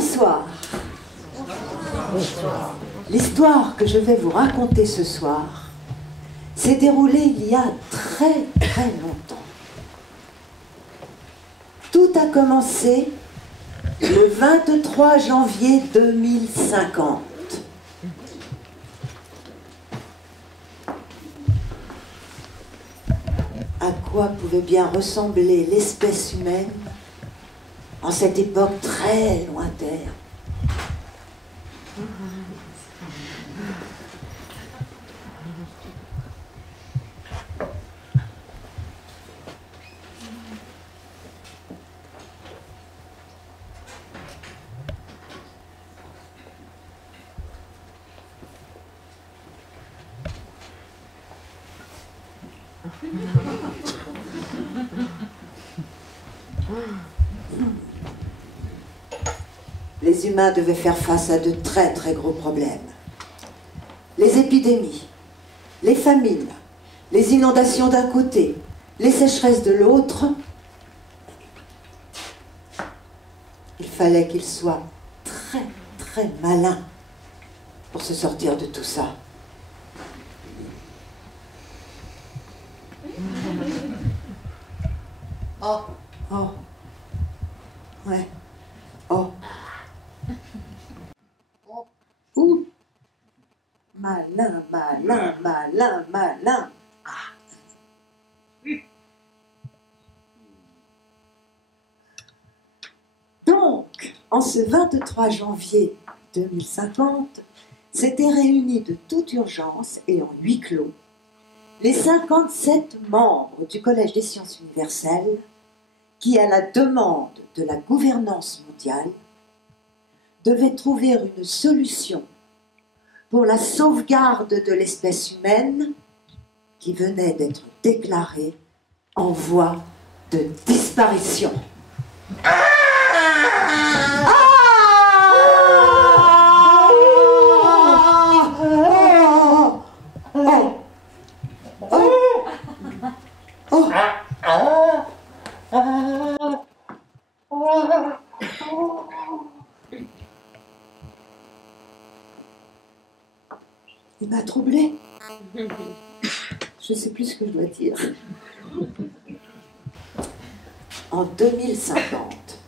Bonsoir. L'histoire que je vais vous raconter ce soir s'est déroulée il y a très très longtemps. Tout a commencé le 23 janvier 2050. À quoi pouvait bien ressembler l'espèce humaine en cette époque très lointaine? Les humains devaient faire face à de très très gros problèmes. Les épidémies, les famines, les inondations d'un côté, les sécheresses de l'autre. Il fallait qu'ils soient très très malins pour se sortir de tout ça. Oh, oh, ouais, oh. Ouh. Malin, malin, malin, malin. Ah. Donc, en ce 23 janvier 2050, s'étaient réunis de toute urgence et en huis clos les 57 membres du Collège des sciences universelles qui, à la demande de la gouvernance mondiale, devaient trouver une solution pour la sauvegarde de l'espèce humaine qui venait d'être déclarée en voie de disparition. Il m'a troublée. Je ne sais plus ce que je dois dire. En 2050,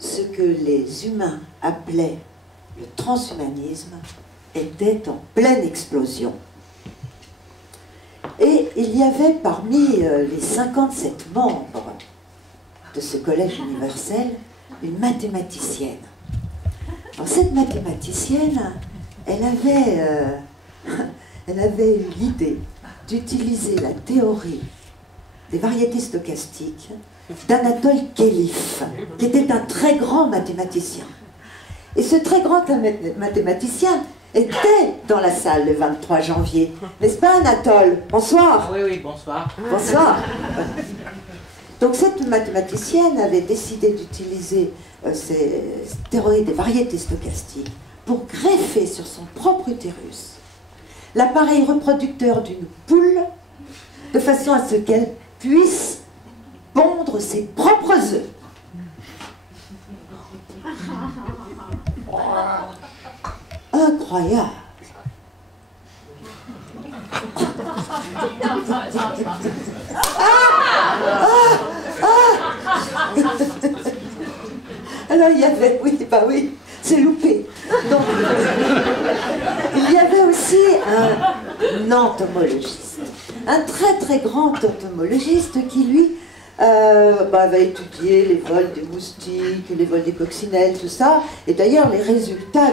ce que les humains appelaient le transhumanisme était en pleine explosion. Et il y avait parmi les 57 membres de ce collège universel une mathématicienne. Alors cette mathématicienne, elle avait eu l'idée d'utiliser la théorie des variétés stochastiques d'Anatole Khelif, qui était un très grand mathématicien. Et ce très grand mathématicien était dans la salle le 23 janvier. N'est-ce pas, Anatole? Bonsoir. Oui, oui, bonsoir. Bonsoir. Donc cette mathématicienne avait décidé d'utiliser ces théories des variétés stochastiques pour greffer sur son propre utérus l'appareil reproducteur d'une poule de façon à ce qu'elle puisse pondre ses propres œufs. Incroyable. Alors il y avait, oui, bah oui, c'est loupé. Donc, il y avait aussi un entomologiste, un très très grand entomologiste qui lui avait étudié les vols des moustiques, les vols des coccinelles, tout ça. Et d'ailleurs, les résultats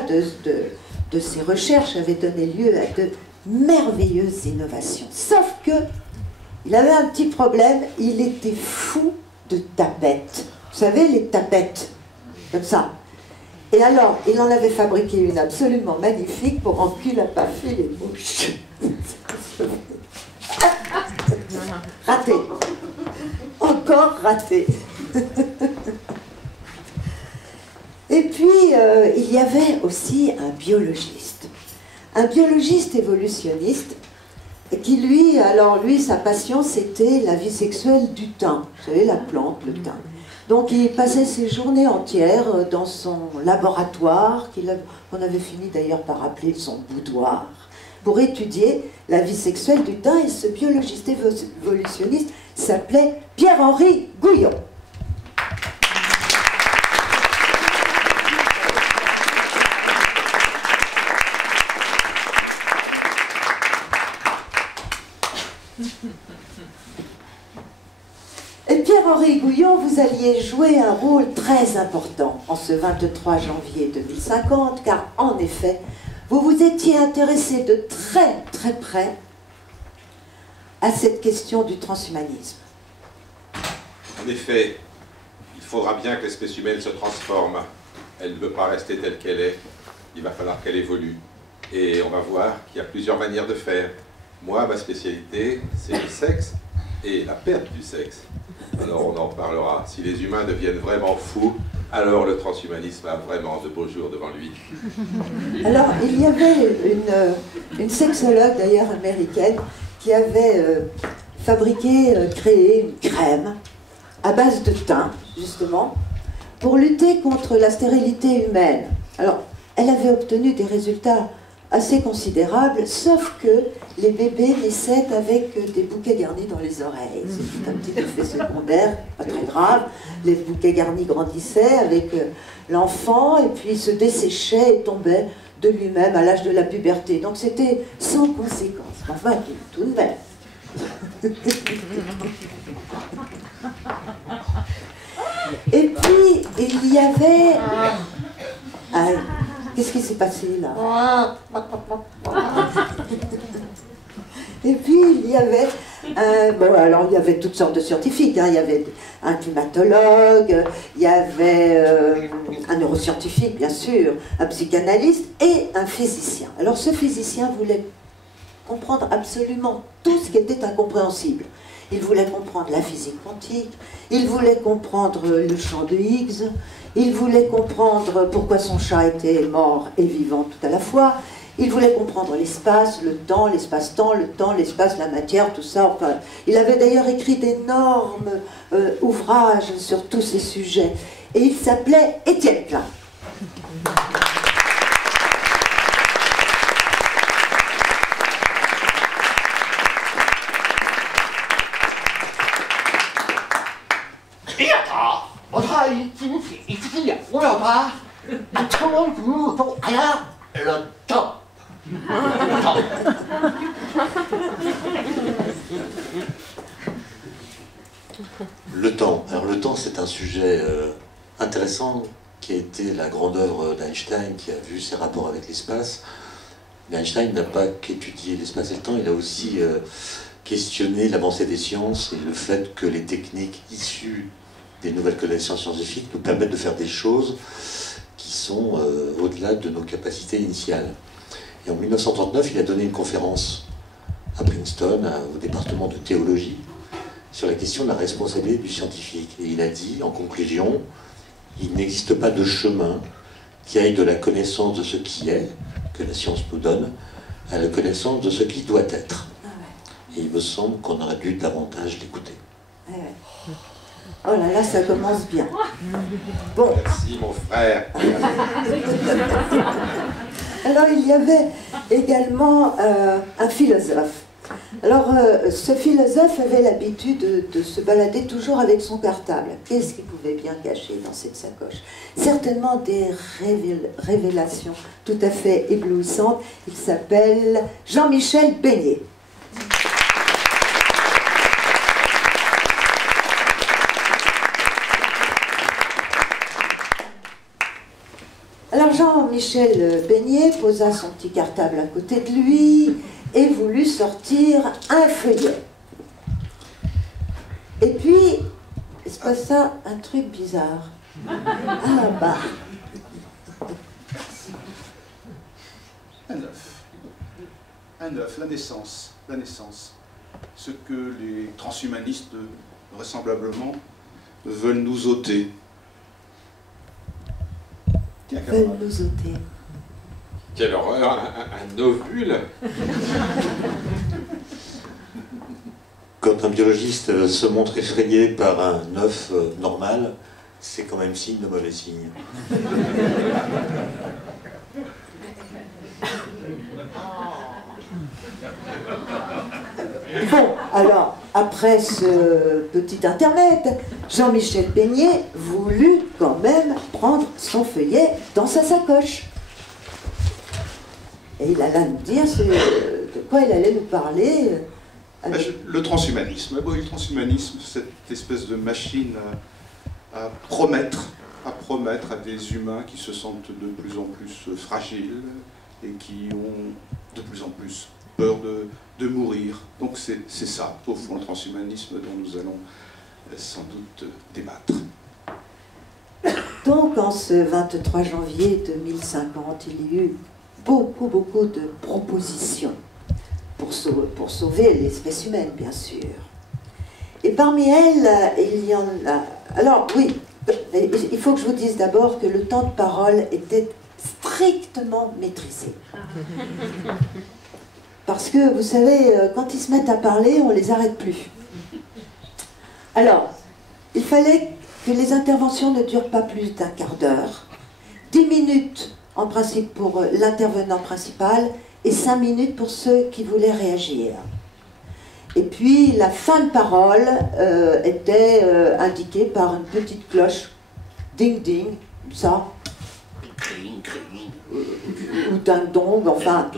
de ces recherches avaient donné lieu à de merveilleuses innovations. Sauf que il avait un petit problème, il était fou de tapettes. Vous savez, les tapettes, comme ça. Et alors, il en avait fabriqué une absolument magnifique pour enculapaffer les mouches. Raté. Encore raté. Et puis, il y avait aussi un biologiste évolutionniste, qui lui, sa passion, c'était la vie sexuelle du thym. Vous savez, la plante, le thym. Donc il passait ses journées entières dans son laboratoire, qu'on avait fini d'ailleurs par appeler son boudoir, pour étudier la vie sexuelle du daim, et ce biologiste évolutionniste s'appelait Pierre-Henri Gouyon. Et Pierre-Henri Gouyon, vous alliez jouer un rôle très important en ce 23 janvier 2050, car en effet, vous vous étiez intéressé de très très près à cette question du transhumanisme. En effet, il faudra bien que l'espèce humaine se transforme. Elle ne peut pas rester telle qu'elle est. Il va falloir qu'elle évolue. Et on va voir qu'il y a plusieurs manières de faire. Moi, ma spécialité, c'est le sexe et la perte du sexe. Alors on en parlera. Si les humains deviennent vraiment fous, alors le transhumanisme a vraiment de beaux jours devant lui. Alors, il y avait une sexologue, d'ailleurs américaine, qui avait créé une crème à base de thym, justement, pour lutter contre la stérilité humaine. Alors, elle avait obtenu des résultats assez considérables, sauf que les bébés naissaient avec des bouquets garnis dans les oreilles. C'est un petit effet secondaire, pas très grave. Les bouquets garnis grandissaient avec l'enfant et puis se desséchaient et tombaient de lui-même à l'âge de la puberté. Donc c'était sans conséquence. Enfin, tout de même. Et puis, il y avait... qu'est-ce qui s'est passé là? Et puis, il y avait... bon, alors, il y avait toutes sortes de scientifiques. Hein. Il y avait un climatologue, il y avait un neuroscientifique, bien sûr, un psychanalyste et un physicien. Alors, ce physicien voulait comprendre absolument tout ce qui était incompréhensible. Il voulait comprendre la physique quantique, il voulait comprendre le champ de Higgs, il voulait comprendre pourquoi son chat était mort et vivant tout à la fois, il voulait comprendre l'espace, le temps, l'espace-temps, le temps, l'espace, la matière, tout ça. Enfin, il avait d'ailleurs écrit d'énormes ouvrages sur tous ces sujets. Et il s'appelait Étienne Klein. Le temps. Alors le temps, c'est un sujet intéressant qui a été la grande œuvre d'Einstein, qui a vu ses rapports avec l'espace. Mais Einstein n'a pas qu'étudié l'espace et le temps, il a aussi questionné l'avancée des sciences et le fait que les techniques issues des nouvelles connaissances scientifiques nous permettent de faire des choses qui sont au-delà de nos capacités initiales. Et en 1939, il a donné une conférence à Princeton, au département de théologie, sur la question de la responsabilité du scientifique. Et il a dit, en conclusion, il n'existe pas de chemin qui aille de la connaissance de ce qui est, que la science nous donne, à la connaissance de ce qui doit être. Et il me semble qu'on aurait dû davantage l'écouter. Oh là là, ça commence bien. Bon. Merci mon frère. Alors il y avait également un philosophe. Alors ce philosophe avait l'habitude de se balader toujours avec son cartable. Qu'est-ce qu'il pouvait bien cacher dans cette sacoche? Certainement des révélations tout à fait éblouissantes. Il s'appelle Jean-Michel Beignet. Alors Jean-Michel Beignet posa son petit cartable à côté de lui et voulut sortir un feuillet. Et puis, il se passa un truc bizarre. Ah bah. Un œuf, la naissance. Ce que les transhumanistes, vraisemblablement, veulent nous ôter. Veulent nous ôter. Quelle horreur, un ovule. Quand un biologiste se montre effrayé par un œuf normal, c'est quand même signe de mauvais signe. Bon, alors, après ce petit intermède, Jean-Michel Beignet voulut quand même prendre son feuillet dans sa sacoche. Et il alla nous dire de quoi il allait nous parler. Le transhumanisme. Le transhumanisme, cette espèce de machine à promettre à des humains qui se sentent de plus en plus fragiles et qui ont de plus en plus peur de mourir. Donc c'est ça, au fond, le transhumanisme dont nous allons sans doute débattre. Donc, en ce 23 janvier 2050, il y eut beaucoup de propositions pour sauver l'espèce humaine, bien sûr. Et parmi elles, il y en a... Alors, oui, il faut que je vous dise d'abord que le temps de parole était strictement maîtrisé. Parce que, vous savez, quand ils se mettent à parler, on ne les arrête plus. Alors, il fallait que les interventions ne durent pas plus d'un quart d'heure. 10 minutes, en principe, pour l'intervenant principal, et 5 minutes pour ceux qui voulaient réagir. Et puis, la fin de parole était indiquée par une petite cloche, ding-ding, ça, ou ding-dong, enfin...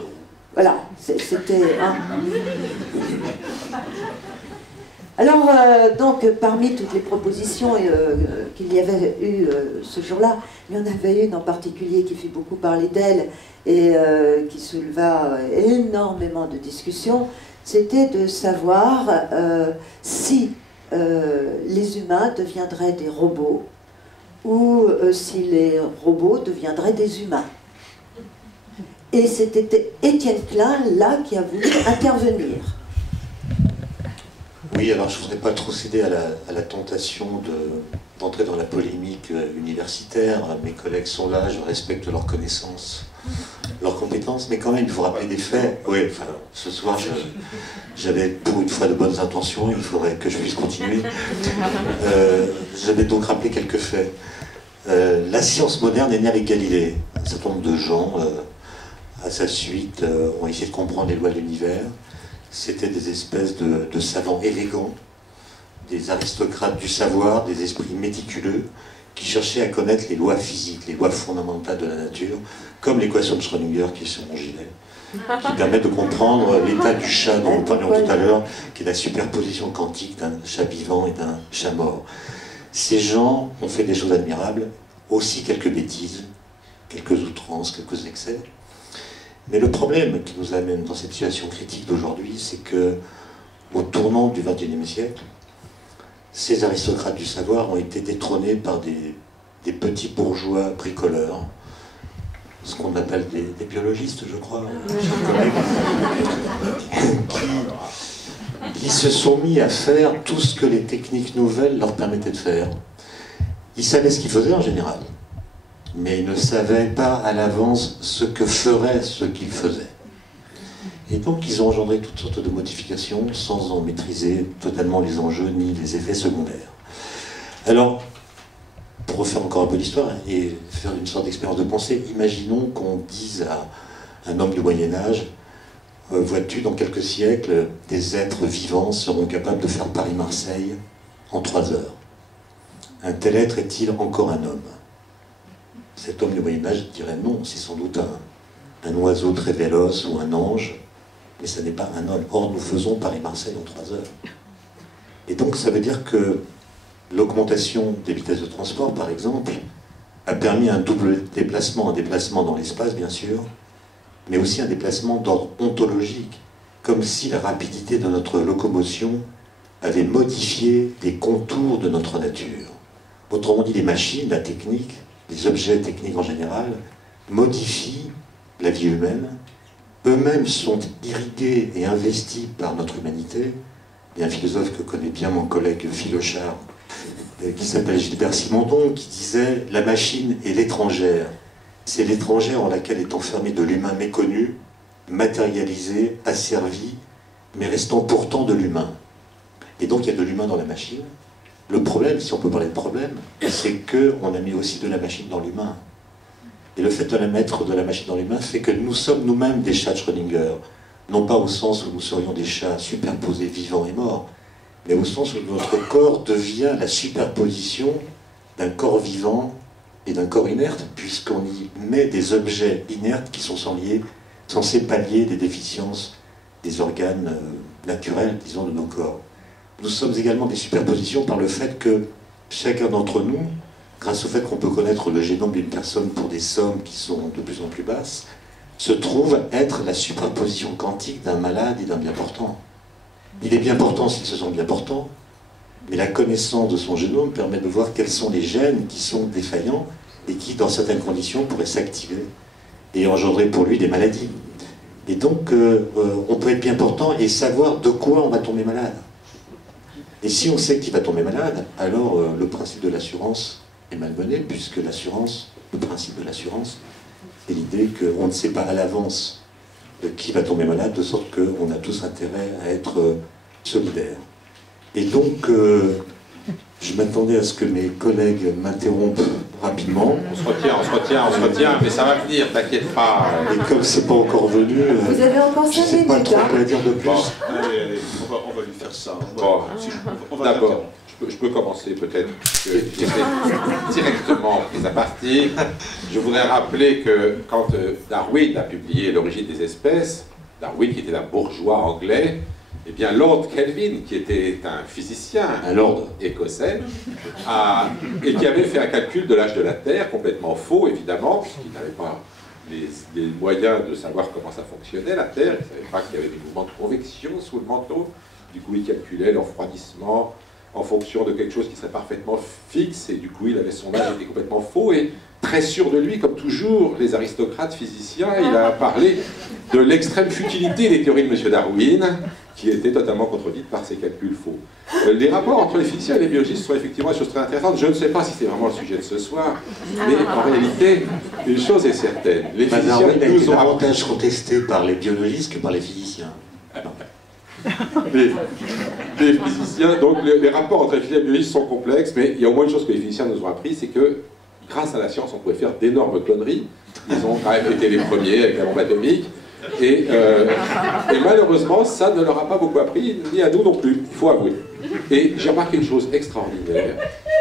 Voilà, c'était... Hein. Alors, donc, parmi toutes les propositions qu'il y avait eu ce jour-là, il y en avait une en particulier qui fit beaucoup parler d'elle et qui souleva énormément de discussions, c'était de savoir si les humains deviendraient des robots ou si les robots deviendraient des humains. Et c'était Étienne Klein, là, qui a voulu intervenir. Oui, alors je ne voudrais pas trop céder à la tentation d'entrer dans la polémique universitaire. Mes collègues sont là, je respecte leurs connaissances, leurs compétences, mais quand même, il faut rappeler des faits. Oui, enfin, ce soir, j'avais pour une fois de bonnes intentions, il faudrait que je puisse continuer. J'avais donc rappelé quelques faits. La science moderne est née avec Galilée. Un certain nombre de gens... à sa suite, ont essayé de comprendre les lois de l'univers. C'était des espèces de savants élégants, des aristocrates du savoir, des esprits méticuleux, qui cherchaient à connaître les lois physiques, les lois fondamentales de la nature, comme l'équation de Schrödinger qui est sur mon gilet, qui permet de comprendre l'état du chat dont nous parlions tout à l'heure, qui est la superposition quantique d'un chat vivant et d'un chat mort. Ces gens ont fait des choses admirables, aussi quelques bêtises, quelques outrances, quelques excès. Mais le problème qui nous amène dans cette situation critique d'aujourd'hui, c'est que, au tournant du XXIe siècle, ces aristocrates du savoir ont été détrônés par des petits bourgeois bricoleurs, ce qu'on appelle des biologistes, je crois, qui se sont mis à faire tout ce que les techniques nouvelles leur permettaient de faire. Ils savaient ce qu'ils faisaient en général, mais ils ne savaient pas à l'avance ce que feraient ceux qu'ils faisaient. Et donc ils ont engendré toutes sortes de modifications sans en maîtriser totalement les enjeux ni les effets secondaires. Alors, pour refaire encore un peu l'histoire et faire une sorte d'expérience de pensée, imaginons qu'on dise à un homme du Moyen-Âge, vois-tu, dans quelques siècles, des êtres vivants seront capables de faire Paris-Marseille en 3 heures. Un tel être est-il encore un homme ? Cet homme du Moyen-Âge dirait non, c'est sans doute un oiseau très véloce ou un ange, mais ce n'est pas un homme. Or, nous faisons Paris-Marseille en 3 heures. Et donc, ça veut dire que l'augmentation des vitesses de transport, par exemple, a permis un double déplacement, un déplacement dans l'espace, bien sûr, mais aussi un déplacement d'ordre ontologique, comme si la rapidité de notre locomotion avait modifié les contours de notre nature. Autrement dit, les machines, la technique, les objets techniques en général, modifient la vie humaine, eux-mêmes sont irrigués et investis par notre humanité. Il y a un philosophe que connaît bien mon collègue Philochard, qui s'appelle Gilbert Simondon, qui disait « La machine est l'étrangère. C'est l'étrangère en laquelle est enfermé de l'humain méconnu, matérialisé, asservi, mais restant pourtant de l'humain. » Et donc il y a de l'humain dans la machine, Le problème, si on peut parler de problème, c'est qu'on a mis aussi de la machine dans l'humain. Et le fait de la mettre de la machine dans l'humain fait que nous sommes nous-mêmes des chats de Schrödinger. Non pas au sens où nous serions des chats superposés vivants et morts, mais au sens où notre corps devient la superposition d'un corps vivant et d'un corps inerte, puisqu'on y met des objets inertes qui sont censés pallier des déficiences des organes naturels, disons, de nos corps. Nous sommes également des superpositions par le fait que chacun d'entre nous, grâce au fait qu'on peut connaître le génome d'une personne pour des sommes qui sont de plus en plus basses, se trouve être la superposition quantique d'un malade et d'un bien portant. Il est bien portant s'il se sent bien portant, mais la connaissance de son génome permet de voir quels sont les gènes qui sont défaillants et qui, dans certaines conditions, pourraient s'activer et engendrer pour lui des maladies. Et donc, on peut être bien portant et savoir de quoi on va tomber malade. Et si on sait qu'il va tomber malade, alors le principe de l'assurance est malmené, puisque l'assurance, le principe de l'assurance, c'est l'idée qu'on ne sait pas à l'avance qui va tomber malade, de sorte qu'on a tous intérêt à être solidaires. Et donc, je m'attendais à ce que mes collègues m'interrompent rapidement. On se retient, mais ça va venir, t'inquiète pas. Et comme c'est pas encore venu, Vous avez encore 5 je sais pas minutes. trop quoi dire de plus. Bon. Allez, on va lui faire ça. Bon. On va D'abord, l'interrompre. je peux commencer peut-être directement prise à partie. Je voudrais rappeler que quand Darwin a publié L'origine des espèces, Darwin qui était un bourgeois anglais, eh bien Lord Kelvin, qui était un physicien, Un lord écossais, et qui avait fait un calcul de l'âge de la Terre, complètement faux évidemment, puisqu'il n'avait pas les moyens de savoir comment ça fonctionnait la Terre, il ne savait pas qu'il y avait des mouvements de convection sous le manteau, du coup il calculait l'enfroidissement en fonction de quelque chose qui serait parfaitement fixe, et du coup il avait son âge était complètement faux, et très sûr de lui, comme toujours les aristocrates physiciens, il a parlé de l'extrême futilité des théories de M. Darwin, qui étaient totalement contredites par ces calculs faux. Les rapports entre les physiciens et les biologistes sont effectivement des choses très intéressantes. Je ne sais pas si c'est vraiment le sujet de ce soir, mais en réalité, une chose est certaine. Les physiciens Darwin a été nous ont appris... davantage contesté par les biologistes que par les physiciens. Les physiciens, donc les rapports entre les physiciens et les biologistes sont complexes, mais il y a au moins une chose que les physiciens nous ont appris, c'est que grâce à la science, on pouvait faire d'énormes conneries. Ils ont quand même été les premiers avec la bombe atomique. Et malheureusement, ça ne leur a pas beaucoup appris, ni à nous non plus, il faut avouer. Et j'ai remarqué une chose extraordinaire,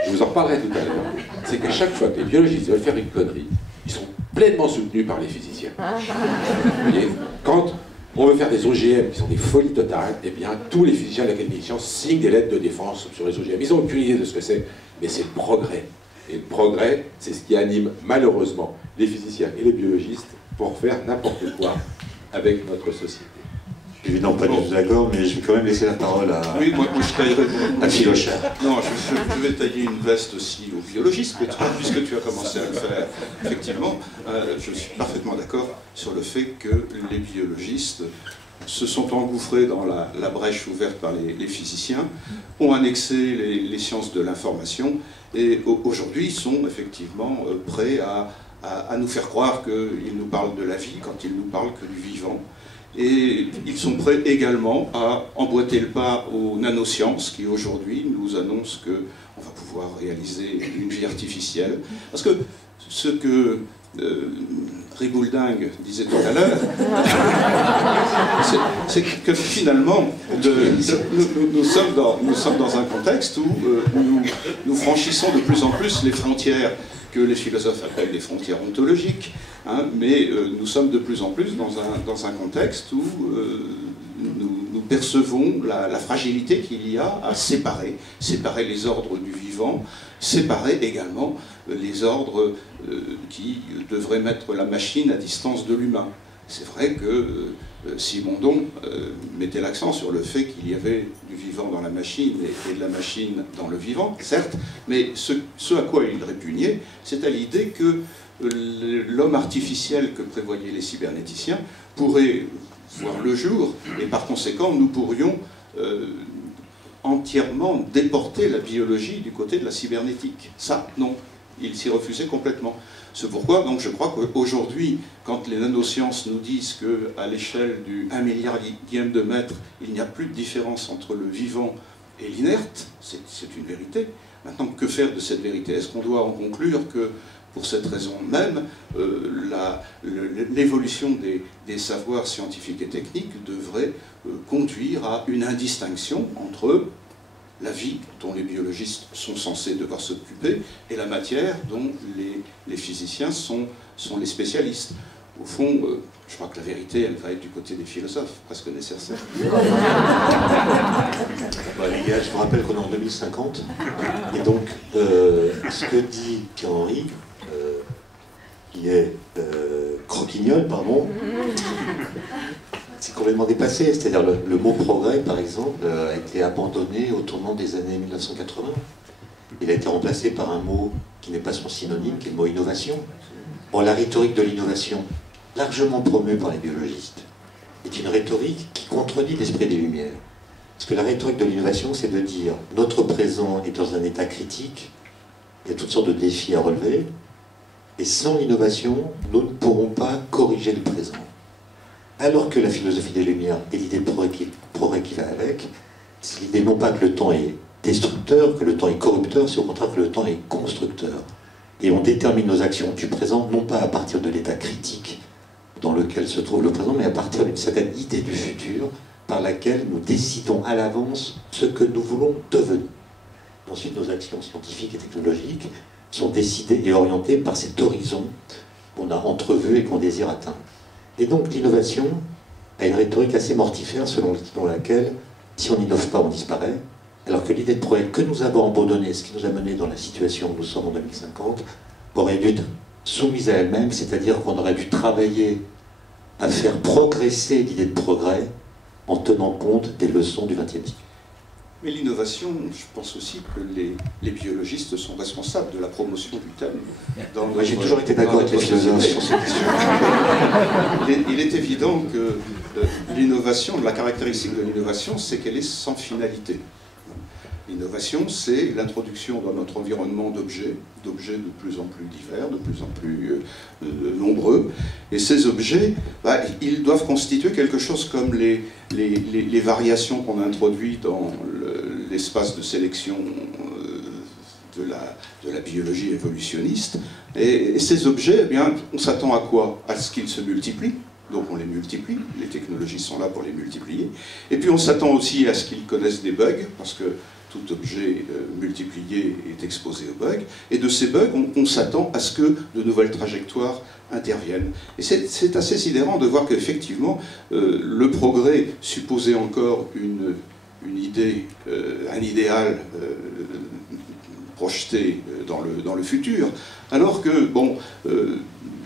je vous en reparlerai tout à l'heure, c'est que chaque fois que les biologistes veulent faire une connerie, ils sont pleinement soutenus par les physiciens. Vous voyez, quand on veut faire des OGM qui sont des folies totales, eh bien, tous les physiciens de l'Académie des sciences signent des lettres de défense sur les OGM. Ils n'ont aucune idée de ce que c'est, mais c'est le progrès. Et le progrès, c'est ce qui anime malheureusement les physiciens et les biologistes pour faire n'importe quoi avec notre société. Je suis évidemment pas du tout d'accord, mais je vais quand même laisser la parole à, Oui, moi je taillerai. à Philochère. Non, je vais tailler une veste aussi aux biologistes, puisque tu as commencé à le faire. Effectivement, je suis parfaitement d'accord sur le fait que les biologistes se sont engouffrés dans la brèche ouverte par les physiciens, ont annexé les sciences de l'information, et aujourd'hui sont effectivement prêts à nous faire croire qu'ils nous parlent de la vie quand ils nous parlent que du vivant. Et ils sont prêts également à emboîter le pas aux nanosciences qui aujourd'hui nous annoncent qu'on va pouvoir réaliser une vie artificielle. Parce que ce que Rigoulding disait tout à l'heure, c'est que finalement, nous sommes dans un contexte où nous franchissons de plus en plus les frontières que les philosophes appellent des frontières ontologiques, hein, mais nous sommes de plus en plus dans un contexte où nous percevons la fragilité qu'il y a à séparer les ordres du vivant, séparer également les ordres qui devraient mettre la machine à distance de l'humain. C'est vrai que Simondon mettait l'accent sur le fait qu'il y avait du vivant dans la machine et de la machine dans le vivant, certes, mais ce à quoi il répugnait, c'est à l'idée que l'homme artificiel que prévoyaient les cybernéticiens pourrait voir le jour, et par conséquent, nous pourrions entièrement déporter la biologie du côté de la cybernétique. Ça, non, il s'y refusait complètement. C'est pourquoi, donc, je crois qu'aujourd'hui, quand les nanosciences nous disent qu'à l'échelle du 1 milliardième de mètre, il n'y a plus de différence entre le vivant est l'inerte, c'est une vérité. Maintenant, que faire de cette vérité? Est-ce qu'on doit en conclure que, pour cette raison même, l'évolution des savoirs scientifiques et techniques devrait conduire à une indistinction entre la vie dont les biologistes sont censés devoir s'occuper et la matière dont les physiciens sont les spécialistes? Au fond, je crois que la vérité, elle va être du côté des philosophes, presque nécessaire. Les gars, je vous rappelle qu'on est en 2050. Et donc, ce que dit Pierre-Henri, qui est croquignol, pardon, c'est complètement dépassé. C'est-à-dire le mot progrès, par exemple, a été abandonné au tournant des années 1980. Il a été remplacé par un mot qui n'est pas son synonyme, qui est le mot innovation. Bon, la rhétorique de l'innovation, largement promue par les biologistes, est une rhétorique qui contredit l'esprit des Lumières. Parce que la rhétorique de l'innovation, c'est de dire notre présent est dans un état critique, il y a toutes sortes de défis à relever, et sans l'innovation, nous ne pourrons pas corriger le présent. Alors que la philosophie des Lumières et l'idée de progrès qui va avec, c'est l'idée non pas que le temps est destructeur, que le temps est corrupteur, c'est au contraire que le temps est constructeur. Et on détermine nos actions du présent, non pas à partir de l'état critique dans lequel se trouve le présent, mais à partir d'une certaine idée du futur par laquelle nous décidons à l'avance ce que nous voulons devenir. Ensuite, nos actions scientifiques et technologiques sont décidées et orientées par cet horizon qu'on a entrevu et qu'on désire atteindre. Et donc l'innovation a une rhétorique assez mortifère selon laquelle, si on n'innove pas, on disparaît, alors que l'idée de progrès que nous avons abandonnée, ce qui nous a mené dans la situation où nous sommes en 2050, aurait dû être soumise à elle-même, c'est-à-dire qu'on aurait dû travailler à faire progresser l'idée de progrès en tenant compte des leçons du XXe siècle. Mais l'innovation, je pense aussi que les biologistes sont responsables de la promotion du thème. Moi, j'ai toujours été d'accord avec les philosophes sur cette question. Il est évident que l'innovation, la caractéristique de l'innovation, c'est qu'elle est sans finalité. L'innovation, c'est l'introduction dans notre environnement d'objets de plus en plus divers, de plus en plus nombreux. Et ces objets, ils doivent constituer quelque chose comme les variations qu'on a introduites dans l'espace de sélection de la biologie évolutionniste. Et ces objets, eh bien, on s'attend à quoi? À ce qu'ils se multiplient. Donc on les multiplie, les technologies sont là pour les multiplier. Et puis on s'attend aussi à ce qu'ils connaissent des bugs, parce que tout objet multiplié est exposé aux bugs. Et de ces bugs, on s'attend à ce que de nouvelles trajectoires interviennent. Et c'est assez sidérant de voir qu'effectivement, le progrès supposait encore une idée, un idéal projeté dans le futur, alors que, bon,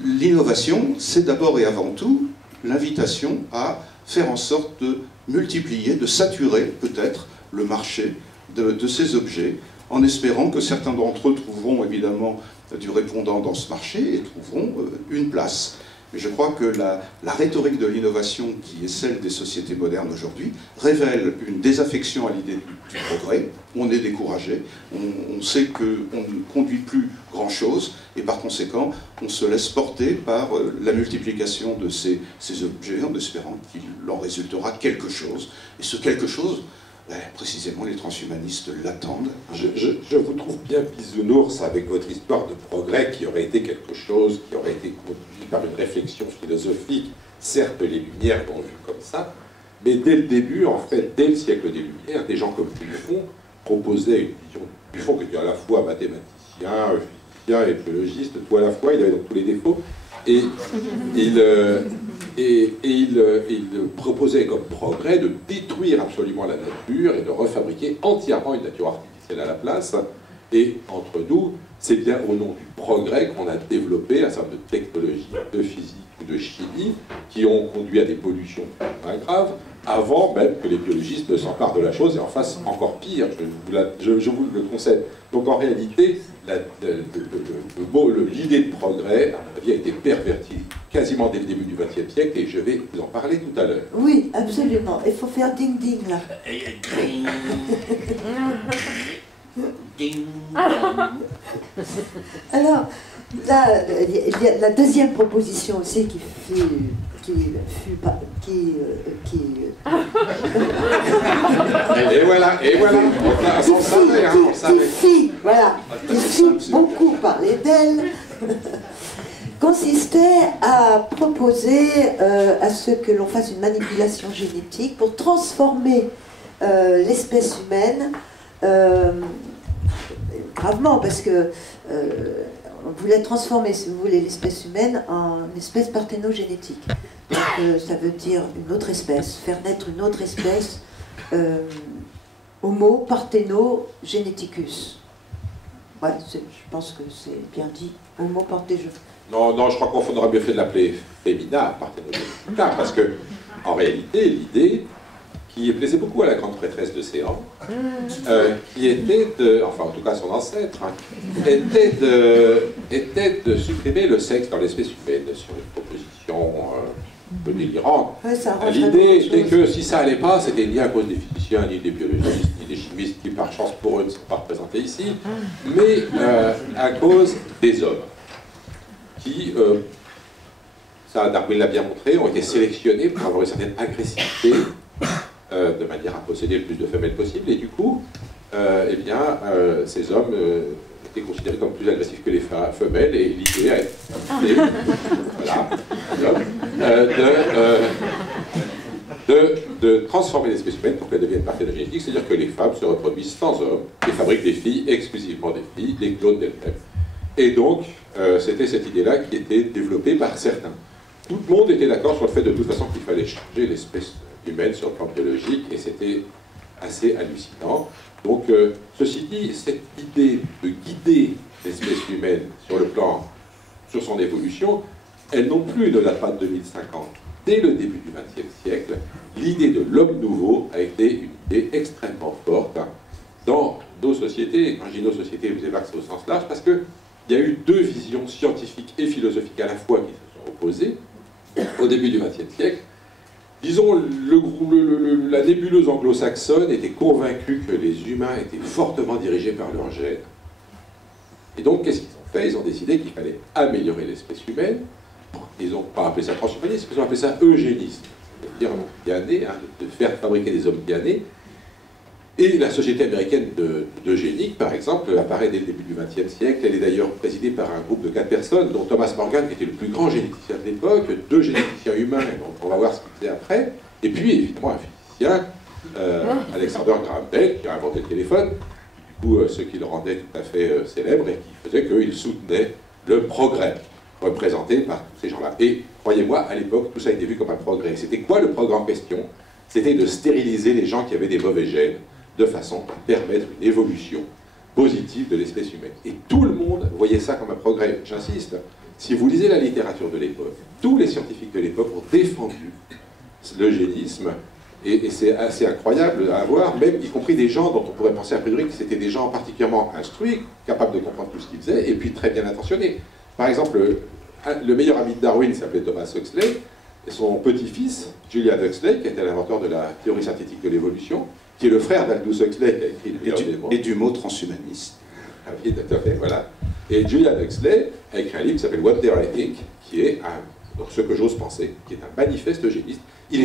l'innovation, c'est d'abord et avant tout l'invitation à faire en sorte de multiplier, de saturer peut-être le marché de ces objets, en espérant que certains d'entre eux trouveront évidemment du répondant dans ce marché et trouveront une place. Mais je crois que la rhétorique de l'innovation, qui est celle des sociétés modernes aujourd'hui, révèle une désaffection à l'idée du progrès. On est découragé, on sait qu'on ne conduit plus grand-chose, et par conséquent, on se laisse porter par la multiplication de ces objets, en espérant qu'il en résultera quelque chose. Et ce quelque chose, précisément, les transhumanistes l'attendent. Je vous trouve bien bisounours avec votre histoire de progrès qui aurait été quelque chose qui aurait été conduit par une réflexion philosophique. Certes, les Lumières l'ont vu comme ça, mais dès le début, en fait, dès le siècle des Lumières, des gens comme Buffon proposaient une vision. Buffon qui était à la fois mathématicien, physicien et biologiste, tout à la fois, il avait donc tous les défauts, et il proposait comme progrès de détruire absolument la nature et de refabriquer entièrement une nature artificielle à la place. Et entre nous, c'est bien au nom du progrès qu'on a développé un certain nombre de technologies, de physique ou de chimie, qui ont conduit à des pollutions moins graves, avant même que les biologistes ne s'emparent de la chose et en fassent encore pire, je vous le concède. Donc en réalité, l'idée de progrès, à mon avis, a été pervertie quasiment dès le début du XXe siècle, et je vais vous en parler tout à l'heure. Oui, absolument. Il faut faire ding-ding, là. Alors, là, il y a la deuxième proposition aussi Et voilà, qui fit beaucoup parler d'elle, consistait à proposer à ce que l'on fasse une manipulation génétique pour transformer l'espèce humaine, gravement, parce que on voulait transformer, si vous voulez, l'espèce humaine en espèce parthénogénétique. Donc ça veut dire une autre espèce, faire naître une autre espèce, Homo parthénogeneticus. Ouais, je pense que c'est bien dit, Homo parthénogeneticus. Non, je crois qu'on aurait bien fait de l'appeler Fémina, parthénogenetica, parce que, en réalité, l'idée qui plaisait beaucoup à la grande prêtresse de Séan, qui était de, enfin en tout cas son ancêtre, était de supprimer le sexe dans l'espèce humaine sur une proposition un peu délirante. Ouais, l'idée était que si ça allait pas, c'était ni à cause des physiciens, ni des biologistes, ni des chimistes qui par chance pour eux ne sont pas représentés ici, mais à cause des hommes qui, ça Darwin l'a bien montré, ont été sélectionnés pour avoir une certaine agressivité, de manière à posséder le plus de femelles possible, et du coup, eh bien, ces hommes étaient considérés comme plus agressifs que les femelles, et l'idée a été, de transformer l'espèce humaine pour qu'elle devienne parthénogénétique, c'est-à-dire que les femmes se reproduisent sans hommes, et fabriquent des filles, exclusivement des filles, les clones d'elles-mêmes. Et donc, c'était cette idée-là qui était développée par certains. Tout le monde était d'accord sur le fait de toute façon qu'il fallait changer l'espèce humaine sur le plan biologique, et c'était assez hallucinant. Donc, ceci dit, cette idée de guider l'espèce humaine sur son évolution, elle non plus ne date pas de 2050. Dès le début du XXe siècle, l'idée de l'homme nouveau a été une idée extrêmement forte dans nos sociétés. Quand je dis nos sociétés, vous avez voir que c'est au sens large, parce qu'il y a eu deux visions scientifiques et philosophiques à la fois qui se sont opposées au début du XXe siècle. Disons, la nébuleuse anglo-saxonne était convaincue que les humains étaient fortement dirigés par leurs gènes. Et donc, qu'est-ce qu'ils ont fait? Ils ont décidé qu'il fallait améliorer l'espèce humaine. Ils n'ont pas appelé ça transhumanisme, ils ont appelé ça eugénisme. C'est-à-dire gyané, de faire fabriquer des hommes gyanés. Et la société américaine d'eugénique, par exemple, apparaît dès le début du XXe siècle. Elle est d'ailleurs présidée par un groupe de 4 personnes, dont Thomas Morgan, qui était le plus grand généticien de l'époque, 2 généticiens humains, et donc on va voir ce qu'il faisait après, et puis évidemment un physicien, Alexander Graham Bell, qui a inventé le téléphone, du coup ce qui le rendait tout à fait célèbre, et qui faisait qu'il soutenait le progrès représenté par tous ces gens-là. Et croyez-moi, à l'époque, tout ça a été vu comme un progrès. C'était quoi le progrès en question? C'était de stériliser les gens qui avaient des mauvais gènes, de façon à permettre une évolution positive de l'espèce humaine. Et tout le monde voyait ça comme un progrès. J'insiste, si vous lisez la littérature de l'époque, tous les scientifiques de l'époque ont défendu l'eugénisme, et c'est assez incroyable à voir, même y compris des gens dont on pourrait penser a priori que c'était des gens particulièrement instruits, capables de comprendre tout ce qu'ils faisaient, et puis très bien intentionnés. Par exemple, le meilleur ami de Darwin s'appelait Thomas Huxley, et son petit-fils, Julian Huxley, qui était l'inventeur de la théorie synthétique de l'évolution, qui est le frère d'Aldous Huxley, qui a écrit et du mot transhumaniste. Ah oui, tout à fait, voilà. Et Julian Huxley a écrit un livre qui s'appelle What Dare I Think, qui est donc ce que j'ose penser, qui est un manifeste eugéniste. Il a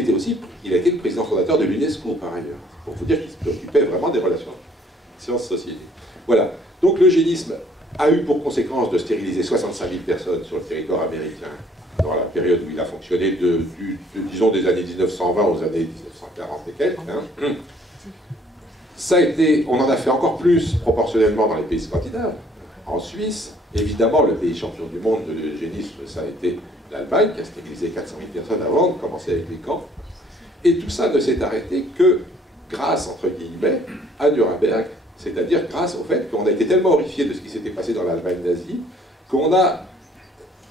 été le président fondateur de l'UNESCO, par ailleurs, pour vous dire qu'il se préoccupait vraiment des relations sciences-société. Voilà. Donc l'eugénisme a eu pour conséquence de stériliser 65 000 personnes sur le territoire américain dans la période où il a fonctionné, disons des années 1920 aux années 1940 et quelques. Hein. Ça a été, on en a fait encore plus proportionnellement dans les pays scandinaves. En Suisse, évidemment, le pays champion du monde de l'eugénisme, ça a été l'Allemagne, qui a stérilisé 400 000 personnes avant de commencer avec les camps. Et tout ça ne s'est arrêté que grâce, entre guillemets, à Nuremberg, c'est-à-dire grâce au fait qu'on a été tellement horrifiés de ce qui s'était passé dans l'Allemagne nazie, qu'on a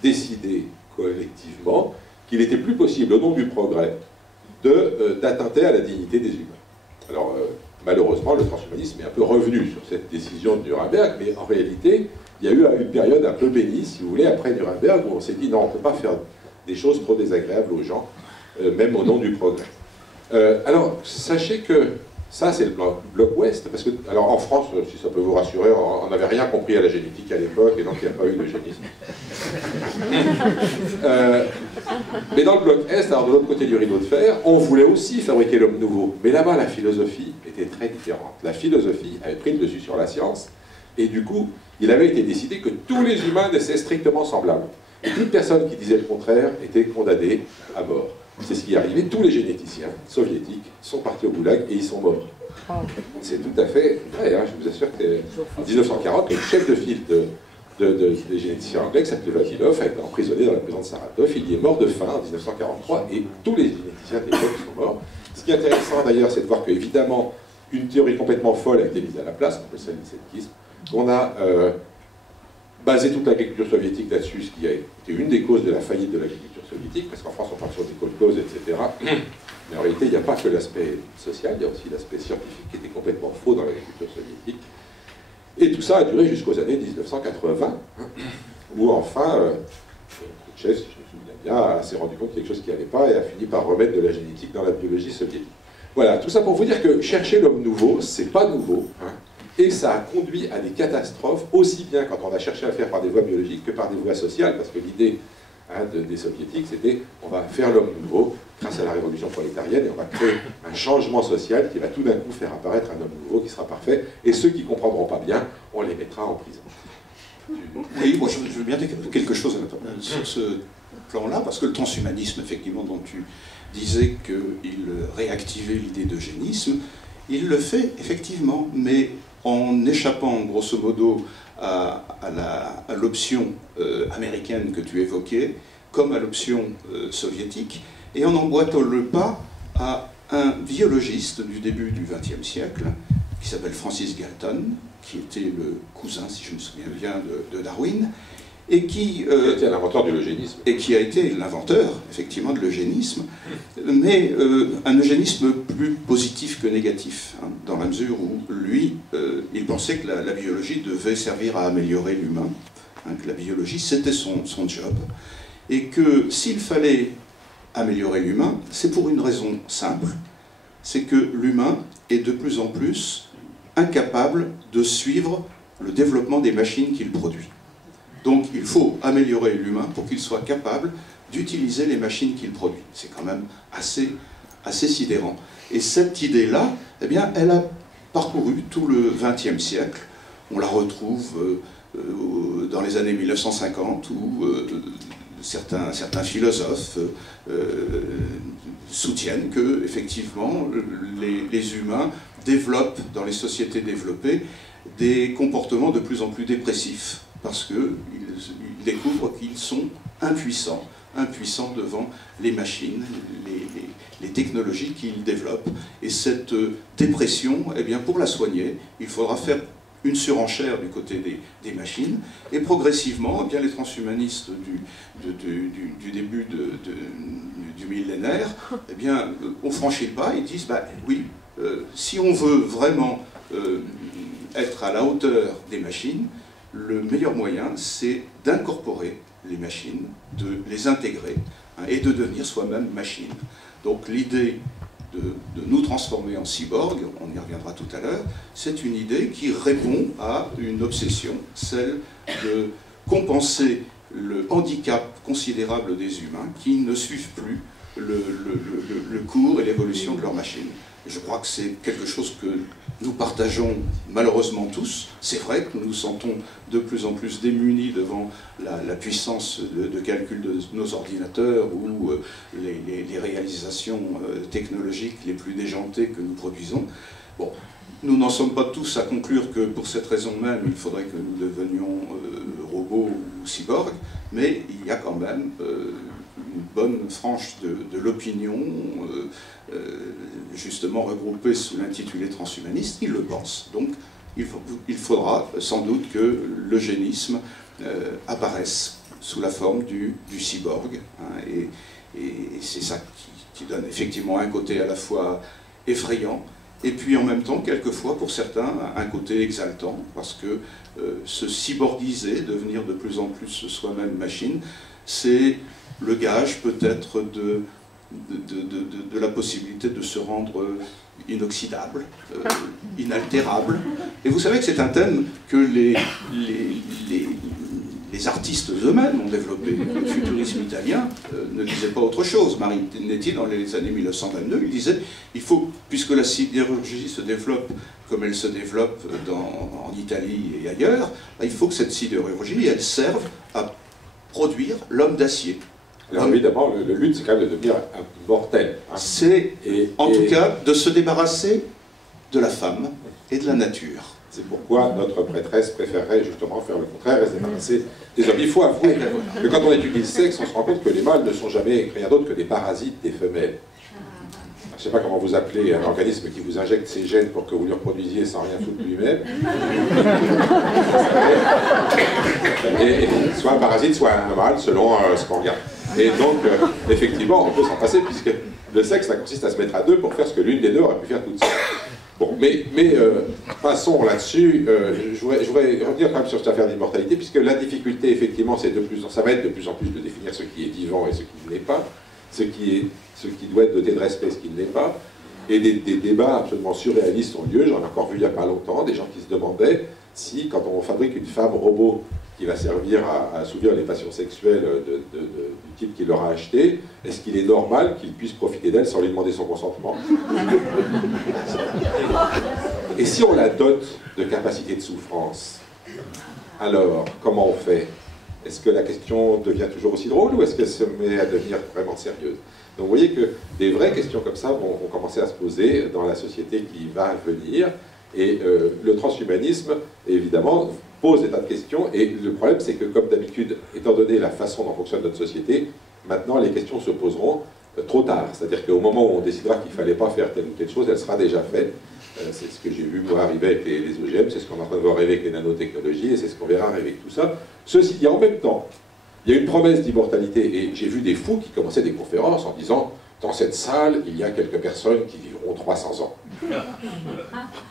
décidé collectivement qu'il était plus possible, au nom du progrès, d'attenter à la dignité des humains. Alors, malheureusement, le transhumanisme est un peu revenu sur cette décision de Nuremberg, mais en réalité, il y a eu une période un peu bénie, si vous voulez, après Nuremberg, où on s'est dit non, on ne peut pas faire des choses trop désagréables aux gens, même au nom du progrès. Alors, sachez que ça, c'est le bloc ouest, parce que, alors en France, si ça peut vous rassurer, on n'avait rien compris à la génétique à l'époque, et donc il n'y a pas eu d'eugénisme. Mais dans le bloc Est, alors de l'autre côté du rideau de fer, on voulait aussi fabriquer l'homme nouveau. Mais là-bas, la philosophie était très différente. La philosophie avait pris le dessus sur la science, et du coup, il avait été décidé que tous les humains naissaient strictement semblables. Et toute personne qui disait le contraire était condamnée à mort. C'est ce qui est arrivé. Tous les généticiens soviétiques sont partis au goulag et ils sont morts. C'est tout à fait vrai. Hein. Je vous assure qu'en 1940, le chef de file des généticiens anglais, qui s'appelait Vavilov, a été emprisonné dans la prison de Saratov. Il y est mort de faim en 1943 et tous les généticiens de l'époque sont morts. Ce qui est intéressant d'ailleurs, c'est de voir qu'évidemment, une théorie complètement folle a été mise à la place, on appelle ça l'icétisme. On a basé toute l'agriculture soviétique là-dessus, ce qui a été une des causes de la faillite de l'agriculture soviétique, parce qu'en France on parle sur des colcoses, etc. Mais en réalité, il n'y a pas que l'aspect social, il y a aussi l'aspect scientifique qui était complètement faux dans l'agriculture soviétique. Et tout ça a duré jusqu'aux années 1980, où enfin, Khrouchtchev, si je me souviens bien, s'est rendu compte qu'il y a quelque chose qui n'allait pas et a fini par remettre de la génétique dans la biologie soviétique. Voilà, tout ça pour vous dire que chercher l'homme nouveau, c'est pas nouveau, hein, et ça a conduit à des catastrophes, aussi bien quand on a cherché à le faire par des voies biologiques que par des voies sociales, parce que l'idée des soviétiques, c'était on va faire l'homme nouveau grâce à la révolution prolétarienne et on va créer un changement social qui va tout d'un coup faire apparaître un homme nouveau qui sera parfait, et ceux qui ne comprendront pas bien, on les mettra en prison. Oui, moi je veux bien dire quelque chose sur ce plan-là, parce que le transhumanisme, effectivement, dont tu disais qu'il réactivait l'idée d'eugénisme, il le fait effectivement, mais en échappant grosso modo à l'option américaine que tu évoquais, comme à l'option soviétique, et en n'emboîtant le pas à un biologiste du début du XXe siècle, qui s'appelle Francis Galton, qui était le cousin, si je me souviens bien, de Darwin, et qui a été l'inventeur de l'eugénisme. Et qui a été l'inventeur, effectivement, de l'eugénisme, mais un eugénisme plus positif que négatif, hein, dans la mesure où, lui, il pensait que la biologie devait servir à améliorer l'humain, hein, que la biologie, c'était son job, et que s'il fallait améliorer l'humain, c'est pour une raison simple, c'est que l'humain est de plus en plus incapable de suivre le développement des machines qu'il produit. Donc il faut améliorer l'humain pour qu'il soit capable d'utiliser les machines qu'il produit. C'est quand même assez sidérant. Et cette idée-là, eh bien, elle a parcouru tout le XXe siècle. On la retrouve dans les années 1950 où certains philosophes soutiennent que, effectivement, les humains développent, dans les sociétés développées, des comportements de plus en plus dépressifs, parce qu'ils découvrent qu'ils sont impuissants devant les machines, les technologies qu'ils développent. Et cette dépression, eh bien, pour la soigner, il faudra faire une surenchère du côté des machines, et progressivement, eh bien, les transhumanistes du début du millénaire, eh bien, ont franchi le pas et disent, bah, oui, si on veut vraiment être à la hauteur des machines, le meilleur moyen, c'est d'incorporer les machines, de les intégrer, hein, et de devenir soi-même machine. Donc l'idée de nous transformer en cyborg, on y reviendra tout à l'heure, c'est une idée qui répond à une obsession, celle de compenser le handicap considérable des humains qui ne suivent plus le cours et l'évolution de leur machine. Je crois que c'est quelque chose que nous partageons malheureusement tous. C'est vrai que nous nous sentons de plus en plus démunis devant la puissance de calcul de nos ordinateurs ou les réalisations technologiques les plus déjantées que nous produisons. Bon, nous n'en sommes pas tous à conclure que pour cette raison même, il faudrait que nous devenions robots ou cyborgs, mais il y a quand même une bonne frange de l'opinion, justement regroupée sous l'intitulé transhumaniste, qui le pense. Donc il faudra sans doute que l'eugénisme apparaisse sous la forme du cyborg, hein, et c'est ça qui donne effectivement un côté à la fois effrayant, et puis en même temps, quelquefois, pour certains, un côté exaltant, parce que se cyborgiser, devenir de plus en plus soi-même machine, c'est le gage peut-être de la possibilité de se rendre inoxydable, inaltérable. Et vous savez que c'est un thème que les artistes eux-mêmes ont développé. Le futurisme italien ne disait pas autre chose. Marinetti, dans les années 1922, il disait il faut, puisque la sidérurgie se développe comme elle se développe en Italie et ailleurs, il faut que cette sidérurgie, elle serve à produire l'homme d'acier. Alors évidemment, le but, c'est quand même de devenir immortel. Hein. C'est, en tout cas, de se débarrasser de la femme et de la nature. C'est pourquoi notre prêtresse préférerait justement faire le contraire et se débarrasser des hommes. Il faut avouer que quand on étudie le sexe, on se rend compte que les mâles ne sont jamais rien d'autre que des parasites des femelles. Je ne sais pas comment vous appelez un organisme qui vous injecte ses gènes pour que vous lui reproduisiez sans rien foutre lui-même. Et soit un parasite, soit un mâle, selon ce qu'on regarde. Et donc, effectivement, on peut s'en passer, puisque le sexe, ça consiste à se mettre à deux pour faire ce que l'une des deux aurait pu faire toute seule. Bon, mais passons là-dessus. Je voudrais revenir quand même sur cette affaire d'immortalité, puisque la difficulté, effectivement, ça va être de plus en plus de définir ce qui est vivant et ce qui ne l'est pas, ce qui doit être doté de respect, ce qui ne l'est pas. Et des débats absolument surréalistes ont lieu. J'en ai encore vu il n'y a pas longtemps, des gens qui se demandaient si, quand on fabrique une femme robot qui va servir à assouvir les passions sexuelles du type qui l'aura acheté, est-ce qu'il est normal qu'il puisse profiter d'elle sans lui demander son consentement? Et si on la dote de capacités de souffrance, alors comment on fait? Est-ce que la question devient toujours aussi drôle ou est-ce qu'elle se met à devenir vraiment sérieuse? Donc vous voyez que des vraies questions comme ça vont commencer à se poser dans la société qui va venir. Et le transhumanisme, évidemment, pose des tas de questions. Et le problème, c'est que, comme d'habitude, étant donné la façon dont fonctionne notre société, maintenant, les questions se poseront trop tard. C'est-à-dire qu'au moment où on décidera qu'il ne fallait pas faire telle ou telle chose, elle sera déjà faite. C'est ce que j'ai vu, moi, arriver avec les OGM, c'est ce qu'on est en train de voir arriver avec les nanotechnologies, et c'est ce qu'on verra arriver avec tout ça. Ceci dit, en même temps, il y a une promesse d'immortalité. Et j'ai vu des fous qui commençaient des conférences en disant « Dans cette salle, il y a quelques personnes qui vivront 300 ans. »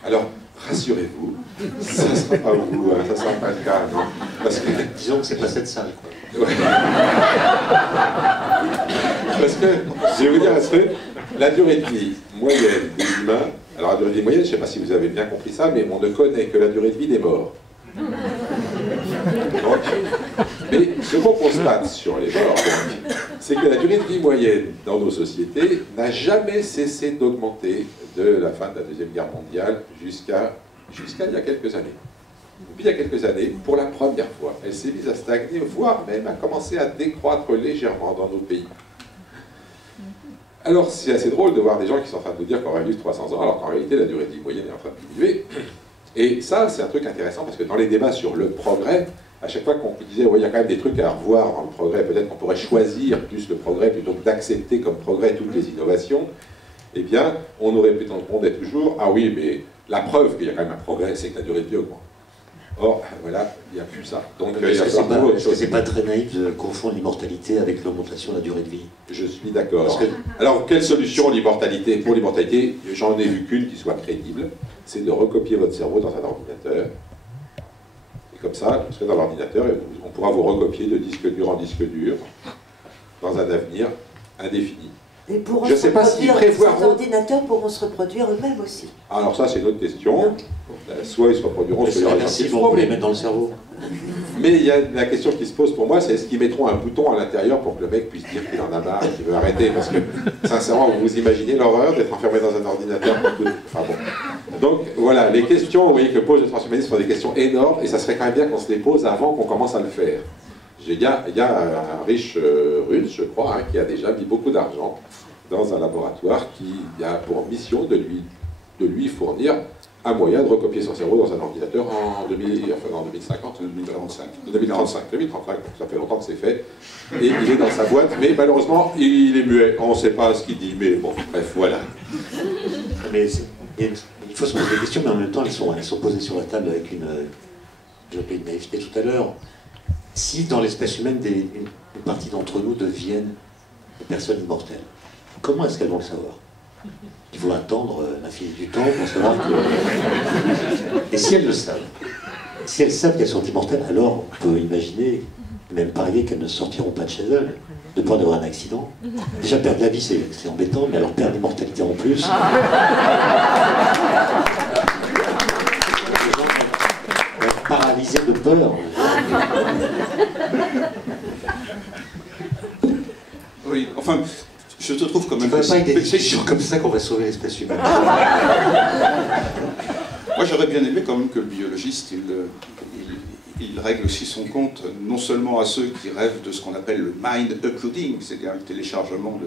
Alors, rassurez-vous, ça ne sera pas vous, ça ne sera pas le cas, non. Parce que, disons que c'est pas cette salle, quoi. Ouais. Parce que, je vais vous dire un truc, la durée de vie moyenne des humains, alors la durée de vie moyenne, je ne sais pas si vous avez bien compris ça, mais on ne connaît que la durée de vie des morts. Donc, mais ce qu'on constate sur les morts, c'est que la durée de vie moyenne dans nos sociétés n'a jamais cessé d'augmenter de la fin de la Deuxième Guerre mondiale jusqu'à il y a quelques années. Puis il y a quelques années, pour la première fois, elle s'est mise à stagner, voire même à commencer à décroître légèrement dans nos pays. Alors c'est assez drôle de voir des gens qui sont en train de nous dire qu'on va vivre 300 ans, alors qu'en réalité la durée de vie moyenne est en train de diminuer. Et ça, c'est un truc intéressant, parce que dans les débats sur le progrès, à chaque fois qu'on disait ouais, il y a quand même des trucs à revoir dans le progrès, peut-être qu'on pourrait choisir plus le progrès plutôt que d'accepter comme progrès toutes les innovations, eh bien, on aurait pu répondre toujours ah oui, mais la preuve qu'il y a quand même un progrès, c'est que la durée de vie augmente. Or, voilà, il n'y a plus ça. Donc, est-ce que c'est pas très naïf de confondre l'immortalité avec l'augmentation de la durée de vie? Je suis d'accord. Alors, quelle solution l'immortalité? Pour l'immortalité, j'en ai vu qu'une qui soit crédible, c'est de recopier votre cerveau dans un ordinateur. Et comme ça, vous serez dans l'ordinateur et on pourra vous recopier de disque dur en disque dur dans un avenir indéfini. Et je ne sais pas si prévoir... Les ordinateurs pourront se reproduire eux-mêmes aussi. Alors ça, c'est une autre question. Soit ils se reproduiront, soit ils ils vont les mettre dans le cerveau. Mais il y a la question qui se pose pour moi, c'est est-ce qu'ils mettront un bouton à l'intérieur pour que le mec puisse dire qu'il en a marre et qu'il veut arrêter? Parce que, sincèrement, vous imaginez l'horreur d'être enfermé dans un ordinateur pour tout... Enfin bon. Donc, voilà, les questions, vous voyez, que pose le transhumanisme sont des questions énormes, et ça serait quand même bien qu'on se les pose avant qu'on commence à le faire. Il y a un riche russe, je crois, hein, qui a déjà mis beaucoup d'argent dans un laboratoire qui a pour mission de lui fournir un moyen de recopier son cerveau dans un ordinateur en 2050, 2035, ça fait longtemps que c'est fait, et il est dans sa boîte, mais malheureusement, il est muet, on ne sait pas ce qu'il dit, mais bon, bref, voilà. Mais il faut se poser des questions, mais en même temps, elles sont posées sur la table avec j'ai appelé une naïveté tout à l'heure. Si dans l'espèce humaine, une partie d'entre nous deviennent des personnes immortelles, comment est-ce qu'elles vont le savoir? Il faut attendre l'infini du temps pour savoir que... Et si elles le savent, si elles savent qu'elles sont immortelles, alors on peut imaginer, même parier qu'elles ne sortiront pas de chez elles, de peur d'avoir un accident. Déjà perdre la vie c'est embêtant, mais alors perdre l'immortalité en plus... Les gens vont être paralysés de peur. Oui, enfin, je te trouve quand Tu même... ne veux pas des discussions comme ça qu'on va sauver l'espèce humaine. Moi, j'aurais bien aimé quand même que le biologiste, il règle aussi son compte, non seulement à ceux qui rêvent de ce qu'on appelle le mind uploading, c'est-à-dire le téléchargement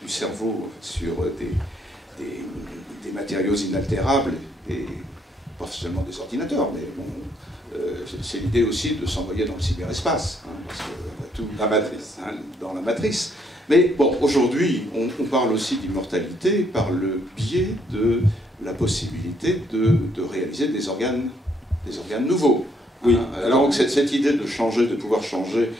du cerveau sur des matériaux inaltérables, et pas seulement des ordinateurs, mais bon, c'est l'idée aussi de s'envoyer dans le cyberespace, hein, parce que tout La matrice. hein, dans la matrice. Mais bon, aujourd'hui, on parle aussi d'immortalité par le biais de la possibilité de réaliser des organes nouveaux. Oui. Hein. Alors donc cette idée de changer, de pouvoir changer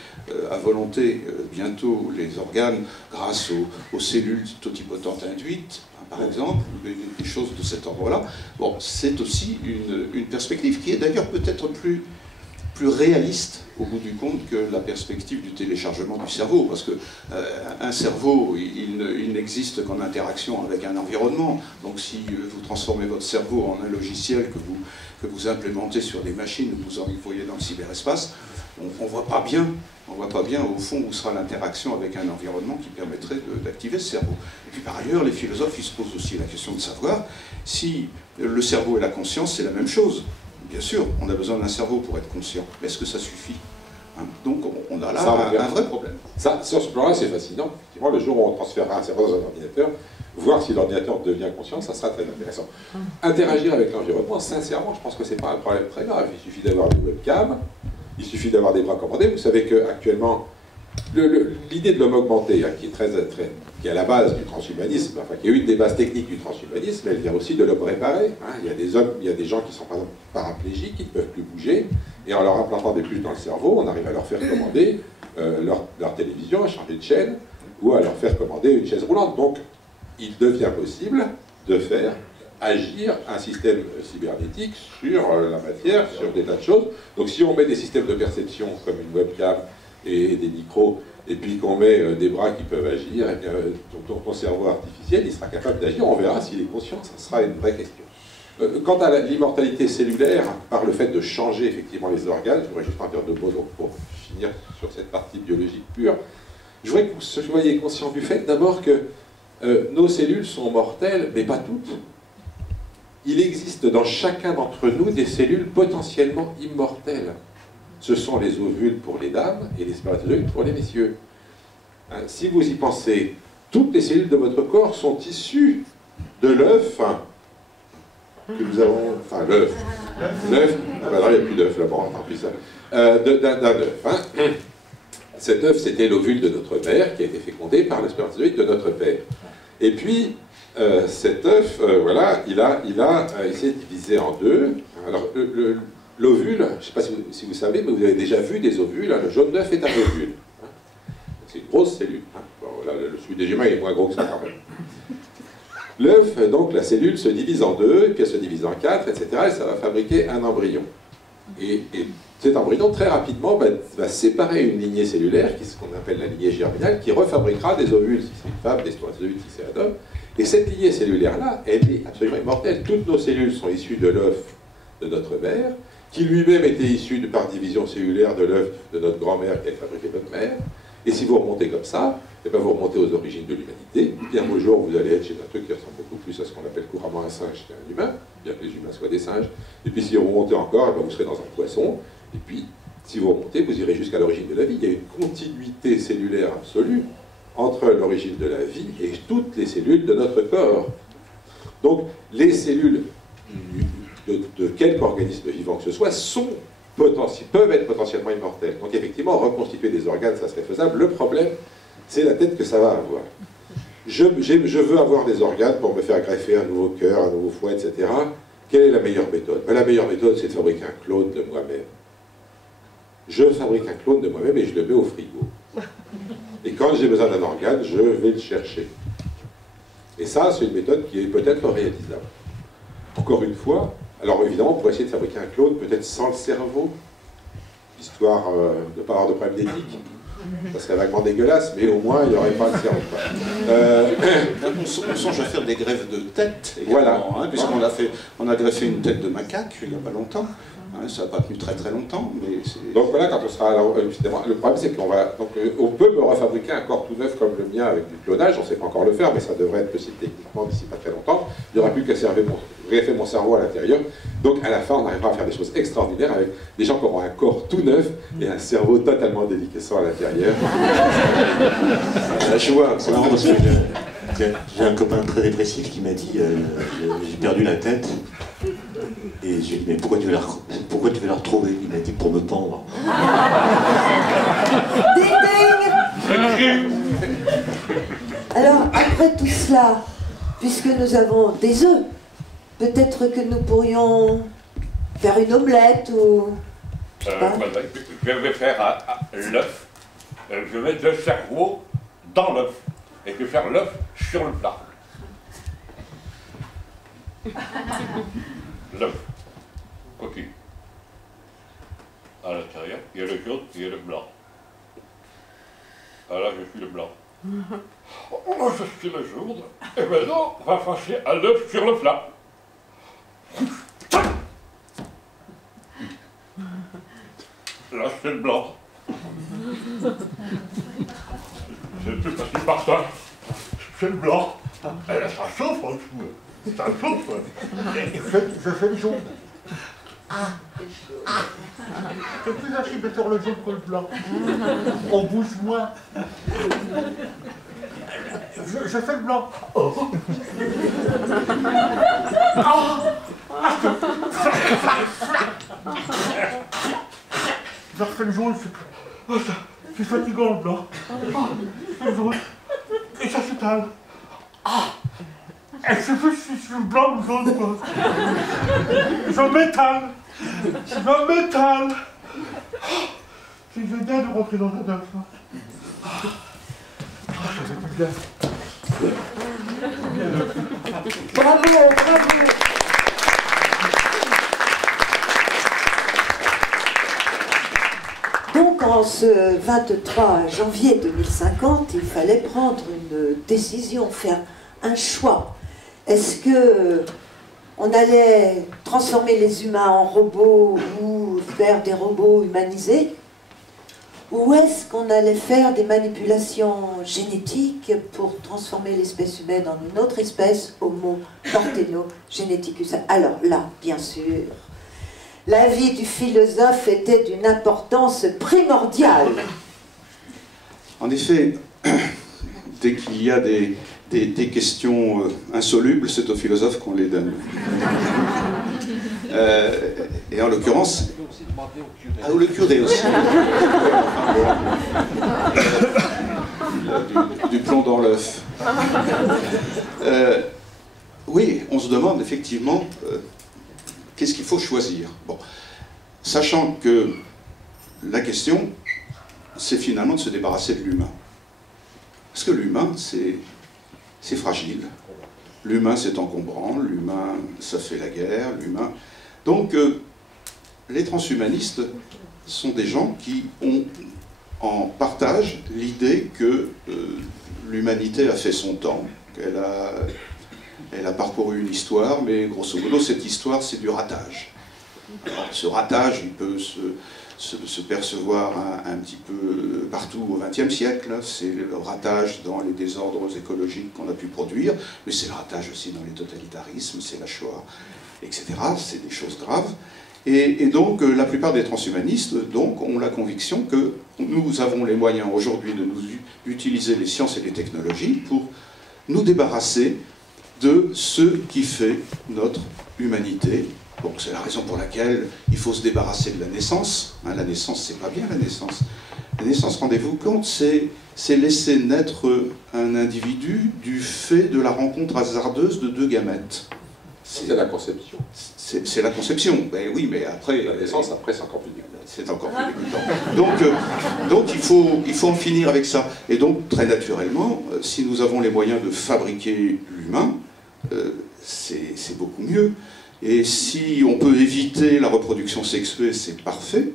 à volonté bientôt les organes grâce aux cellules totipotentes induites, par exemple, des choses de cet ordre-là, bon, c'est aussi une perspective qui est d'ailleurs peut-être plus réaliste au bout du compte que la perspective du téléchargement du cerveau, parce que un cerveau, il n'existe qu'en interaction avec un environnement. Donc si vous transformez votre cerveau en un logiciel que vous implémentez sur des machines, que vous envoyez dans le cyberespace, on ne voit pas bien au fond où sera l'interaction avec un environnement qui permettrait d'activer ce cerveau. Et puis par ailleurs, les philosophes, ils se posent aussi la question de savoir si le cerveau et la conscience, c'est la même chose. Bien sûr, on a besoin d'un cerveau pour être conscient, mais est-ce que ça suffit, hein? Donc on a là un vrai problème. Ça, sur ce plan-là, c'est fascinant. Effectivement, le jour où on transférera un cerveau dans un ordinateur, voir si l'ordinateur devient conscient, ça sera très intéressant. Interagir avec l'environnement, sincèrement, je pense que ce n'est pas un problème très grave. Il suffit d'avoir une webcam, il suffit d'avoir des bras commandés. Vous savez qu'actuellement, l'idée de l'homme augmenté, hein, qui est à la base du transhumanisme, enfin qui est une des bases techniques du transhumanisme, elle vient aussi de l'homme réparé. Hein. Il y a des gens qui sont par exemple paraplégiques, qui ne peuvent plus bouger, et en leur implantant des puces dans le cerveau, on arrive à leur faire commander leur télévision, à changer de chaîne, ou à leur faire commander une chaise roulante. Donc, il devient possible de faire agir un système cybernétique sur la matière, sur des tas de choses. Donc si on met des systèmes de perception comme une webcam et des micros, et puis qu'on met des bras qui peuvent agir, et bien, ton cerveau artificiel, il sera capable d'agir. On verra s'il est conscient, ça sera une vraie question. Quant à l'immortalité cellulaire, par le fait de changer effectivement les organes, je voudrais juste en dire deux mots donc, pour finir sur cette partie biologique pure. Je voudrais que vous soyez conscient du fait d'abord que nos cellules sont mortelles, mais pas toutes. Il existe dans chacun d'entre nous des cellules potentiellement immortelles. Ce sont les ovules pour les dames et les spermatozoïdes pour les messieurs. Hein, si vous y pensez, toutes les cellules de votre corps sont issues de l'œuf que nous avons... Enfin, l'œuf. L'œuf... Ah ben non, il n'y a plus d'œuf là-bas, tant pis ça. D'un œuf. Hein. Cet œuf, c'était l'ovule de notre mère qui a été fécondé par le spermatozoïde de notre père. Et puis, cet œuf, voilà, il s'est divisé en deux. Alors, l'ovule, je ne sais pas si vous savez, mais vous avez déjà vu des ovules. Hein, le jaune d'œuf est un ovule. Hein. C'est une grosse cellule. Hein. Bon, là, celui des Gémeaux est moins gros que ça quand même. L'œuf, donc, la cellule se divise en deux, puis elle se divise en quatre, etc. Et ça va fabriquer un embryon. Et cet embryon, très rapidement, va séparer une lignée cellulaire, qui est ce qu'on appelle la lignée germinale, qui refabriquera des ovules si c'est une femme, des spermatozoïdes si c'est un homme. Et cette lignée cellulaire-là, elle est absolument immortelle. Toutes nos cellules sont issues de l'œuf de notre mère, qui lui-même était issu par division cellulaire de l'œuf de notre grand-mère qui a fabriqué notre mère. Et si vous remontez comme ça, et bien vous remontez aux origines de l'humanité. Bien un jour, vous allez être chez un truc qui ressemble beaucoup plus à ce qu'on appelle couramment un singe qu'un humain, bien que les humains soient des singes. Et puis si vous remontez encore, vous serez dans un poisson. Et puis, si vous remontez, vous irez jusqu'à l'origine de la vie. Il y a une continuité cellulaire absolue entre l'origine de la vie et toutes les cellules de notre corps. Donc, les cellules de quelque organisme vivant que ce soit peuvent être potentiellement immortelles. Donc, effectivement, reconstituer des organes, ça serait faisable. Le problème, c'est la tête que ça va avoir. Je veux avoir des organes pour me faire greffer un nouveau cœur, un nouveau foie, etc. Quelle est la meilleure méthode? La meilleure méthode, c'est de fabriquer un clone de moi-même. Je fabrique un clone de moi-même et je le mets au frigo. Et quand j'ai besoin d'un organe, je vais le chercher. Et ça, c'est une méthode qui est peut-être réalisable. Encore une fois, alors évidemment, pour essayer de fabriquer un clone, peut-être sans le cerveau, histoire de ne pas avoir de problème d'éthique. Ça serait vaguement dégueulasse, mais au moins, il n'y aurait pas le cerveau. on songe à faire des greffes de tête, Voilà. Hein, puisqu'on on a greffé une tête de macaque il n'y a pas longtemps. Hein, ça n'a pas tenu très très longtemps, mais c'est... Donc voilà, quand on sera évidemment, le problème c'est qu'on va, donc on peut me refabriquer un corps tout neuf comme le mien avec du clonage, on ne sait pas encore le faire, mais ça devrait être possible techniquement d'ici pas très longtemps. Il n'y aura plus qu'à greffer mon cerveau à l'intérieur. Donc à la fin, on arrivera à faire des choses extraordinaires avec des gens qui auront un corps tout neuf et un cerveau totalement déliquescent à l'intérieur. Là, je vois, c'est marrant parce que j'ai un copain très dépressif qui m'a dit j'ai perdu la tête. Et j'ai dit, mais pourquoi tu veux la retrouver? Il m'a dit, pour me pendre. Ding ding. Alors, après tout cela, puisque nous avons des œufs, peut-être que nous pourrions faire une omelette ou... Je vais faire l'œuf. Je vais mettre le cerveau dans l'œuf. Et je vais faire l'œuf sur le plat. L'œuf. Coquille. À l'intérieur, il y a le jaune et il y a le blanc. Ah là, je suis le blanc. Oh, je suis le jaune. Et maintenant, on va passer à l'œuf sur le plat. Là, c'est le blanc. C'est plus facile par ça. C'est le blanc. Et là, ça chauffe en dessous. Ça chauffe. Et je fais le jaune. C'est plus facile de faire le jaune que le blanc. On bouge moins. Je fais le blanc. Oh. Je refais le jaune, c'est fatigant le blanc. Le jaune. Et ça s'étale. Et je sais plus si c'est le blanc ou le jaune ou pas. Je m'étale. C'est génial de rentrer dans un œuf. Ça fait plus bien. Bravo, bravo. Donc en ce 23 janvier 2050, il fallait prendre une décision, faire un choix. Est-ce que on allait transformer les humains en robots ou faire des robots humanisés? Ou est-ce qu'on allait faire des manipulations génétiques pour transformer l'espèce humaine en une autre espèce, Homo parthenogeneticus? Alors là, bien sûr, l'avis du philosophe était d'une importance primordiale. En effet, dès qu'il y a des questions insolubles, c'est aux philosophes qu'on les donne. Et en l'occurrence... Ah, ou le curé aussi. Du plomb dans l'œuf. Oui, on se demande effectivement qu'est-ce qu'il faut choisir. Bon, sachant que la question, c'est finalement de se débarrasser de l'humain. Parce que l'humain, c'est fragile. L'humain, c'est encombrant. L'humain, ça fait la guerre. L'humain... Donc, les transhumanistes sont des gens qui ont en partage l'idée que l'humanité a fait son temps, qu'elle a parcouru une histoire, mais grosso modo, cette histoire, c'est du ratage. Alors, ce ratage, il peut se percevoir un petit peu partout au XXe siècle. C'est le ratage dans les désordres écologiques qu'on a pu produire, mais c'est le ratage aussi dans les totalitarismes, c'est la Shoah, etc. C'est des choses graves. Et donc, la plupart des transhumanistes ont la conviction que nous avons les moyens aujourd'hui d'utiliser les sciences et les technologies pour nous débarrasser de ce qui fait notre humanité. Donc c'est la raison pour laquelle il faut se débarrasser de la naissance. Hein, la naissance, c'est pas bien la naissance. La naissance, rendez-vous compte, c'est laisser naître un individu du fait de la rencontre hasardeuse de deux gamètes. C'est la conception. C'est la conception, ben oui, mais après... La naissance, après, c'est encore plus dégoûtant. C'est encore plus dégoûtant. Donc il faut en finir avec ça. Et donc, très naturellement, si nous avons les moyens de fabriquer l'humain, c'est beaucoup mieux. Et si on peut éviter la reproduction sexuée, c'est parfait.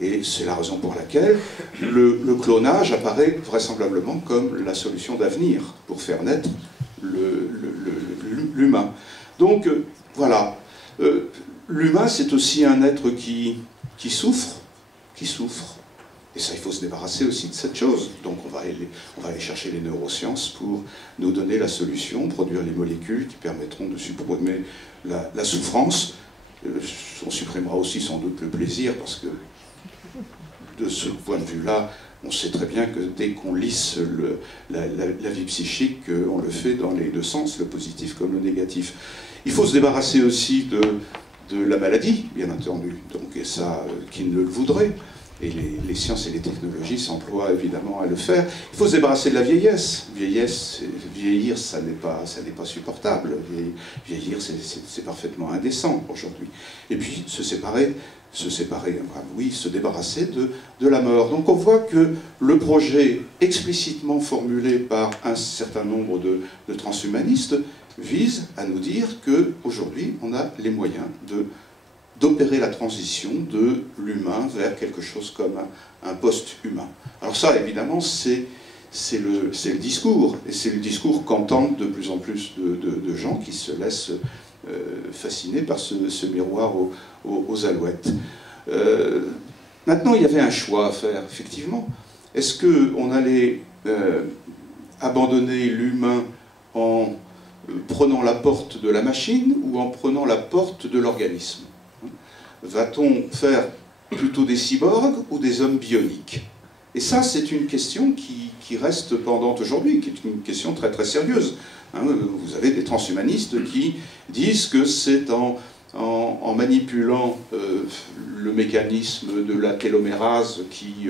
Et c'est la raison pour laquelle le clonage apparaît vraisemblablement comme la solution d'avenir pour faire naître l'humain. Donc, voilà. L'humain, c'est aussi un être qui souffre. Et ça, il faut se débarrasser aussi de cette chose. Donc on va aller chercher les neurosciences pour nous donner la solution, produire les molécules qui permettront de supprimer la souffrance. On supprimera aussi sans doute le plaisir, parce que de ce point de vue-là, on sait très bien que dès qu'on lisse la vie psychique, on le fait dans les deux sens, le positif comme le négatif. Il faut se débarrasser aussi de la maladie, bien entendu, donc, et ça, qui ne le voudrait. Et les sciences et les technologies s'emploient évidemment à le faire. Il faut se débarrasser de la vieillesse. Vieillir, ça n'est pas supportable. Vieillir, c'est parfaitement indécent aujourd'hui. Et puis se séparer, oui, se débarrasser de la mort. Donc on voit que le projet explicitement formulé par un certain nombre de transhumanistes vise à nous dire qu'aujourd'hui, on a les moyens d'opérer la transition de l'humain vers quelque chose comme un post-humain. Alors ça, évidemment, c'est le discours, et c'est le discours qu'entendent de plus en plus de gens qui se laissent fasciner par ce miroir aux alouettes. Maintenant, il y avait un choix à faire, effectivement. Est-ce qu'on allait abandonner l'humain en prenant la porte de la machine ou en prenant la porte de l'organisme? Va-t-on faire plutôt des cyborgs ou des hommes bioniques? Et ça, c'est une question qui reste pendante aujourd'hui, qui est une question très très sérieuse. Vous avez des transhumanistes qui disent que c'est en manipulant le mécanisme de la télomérase qui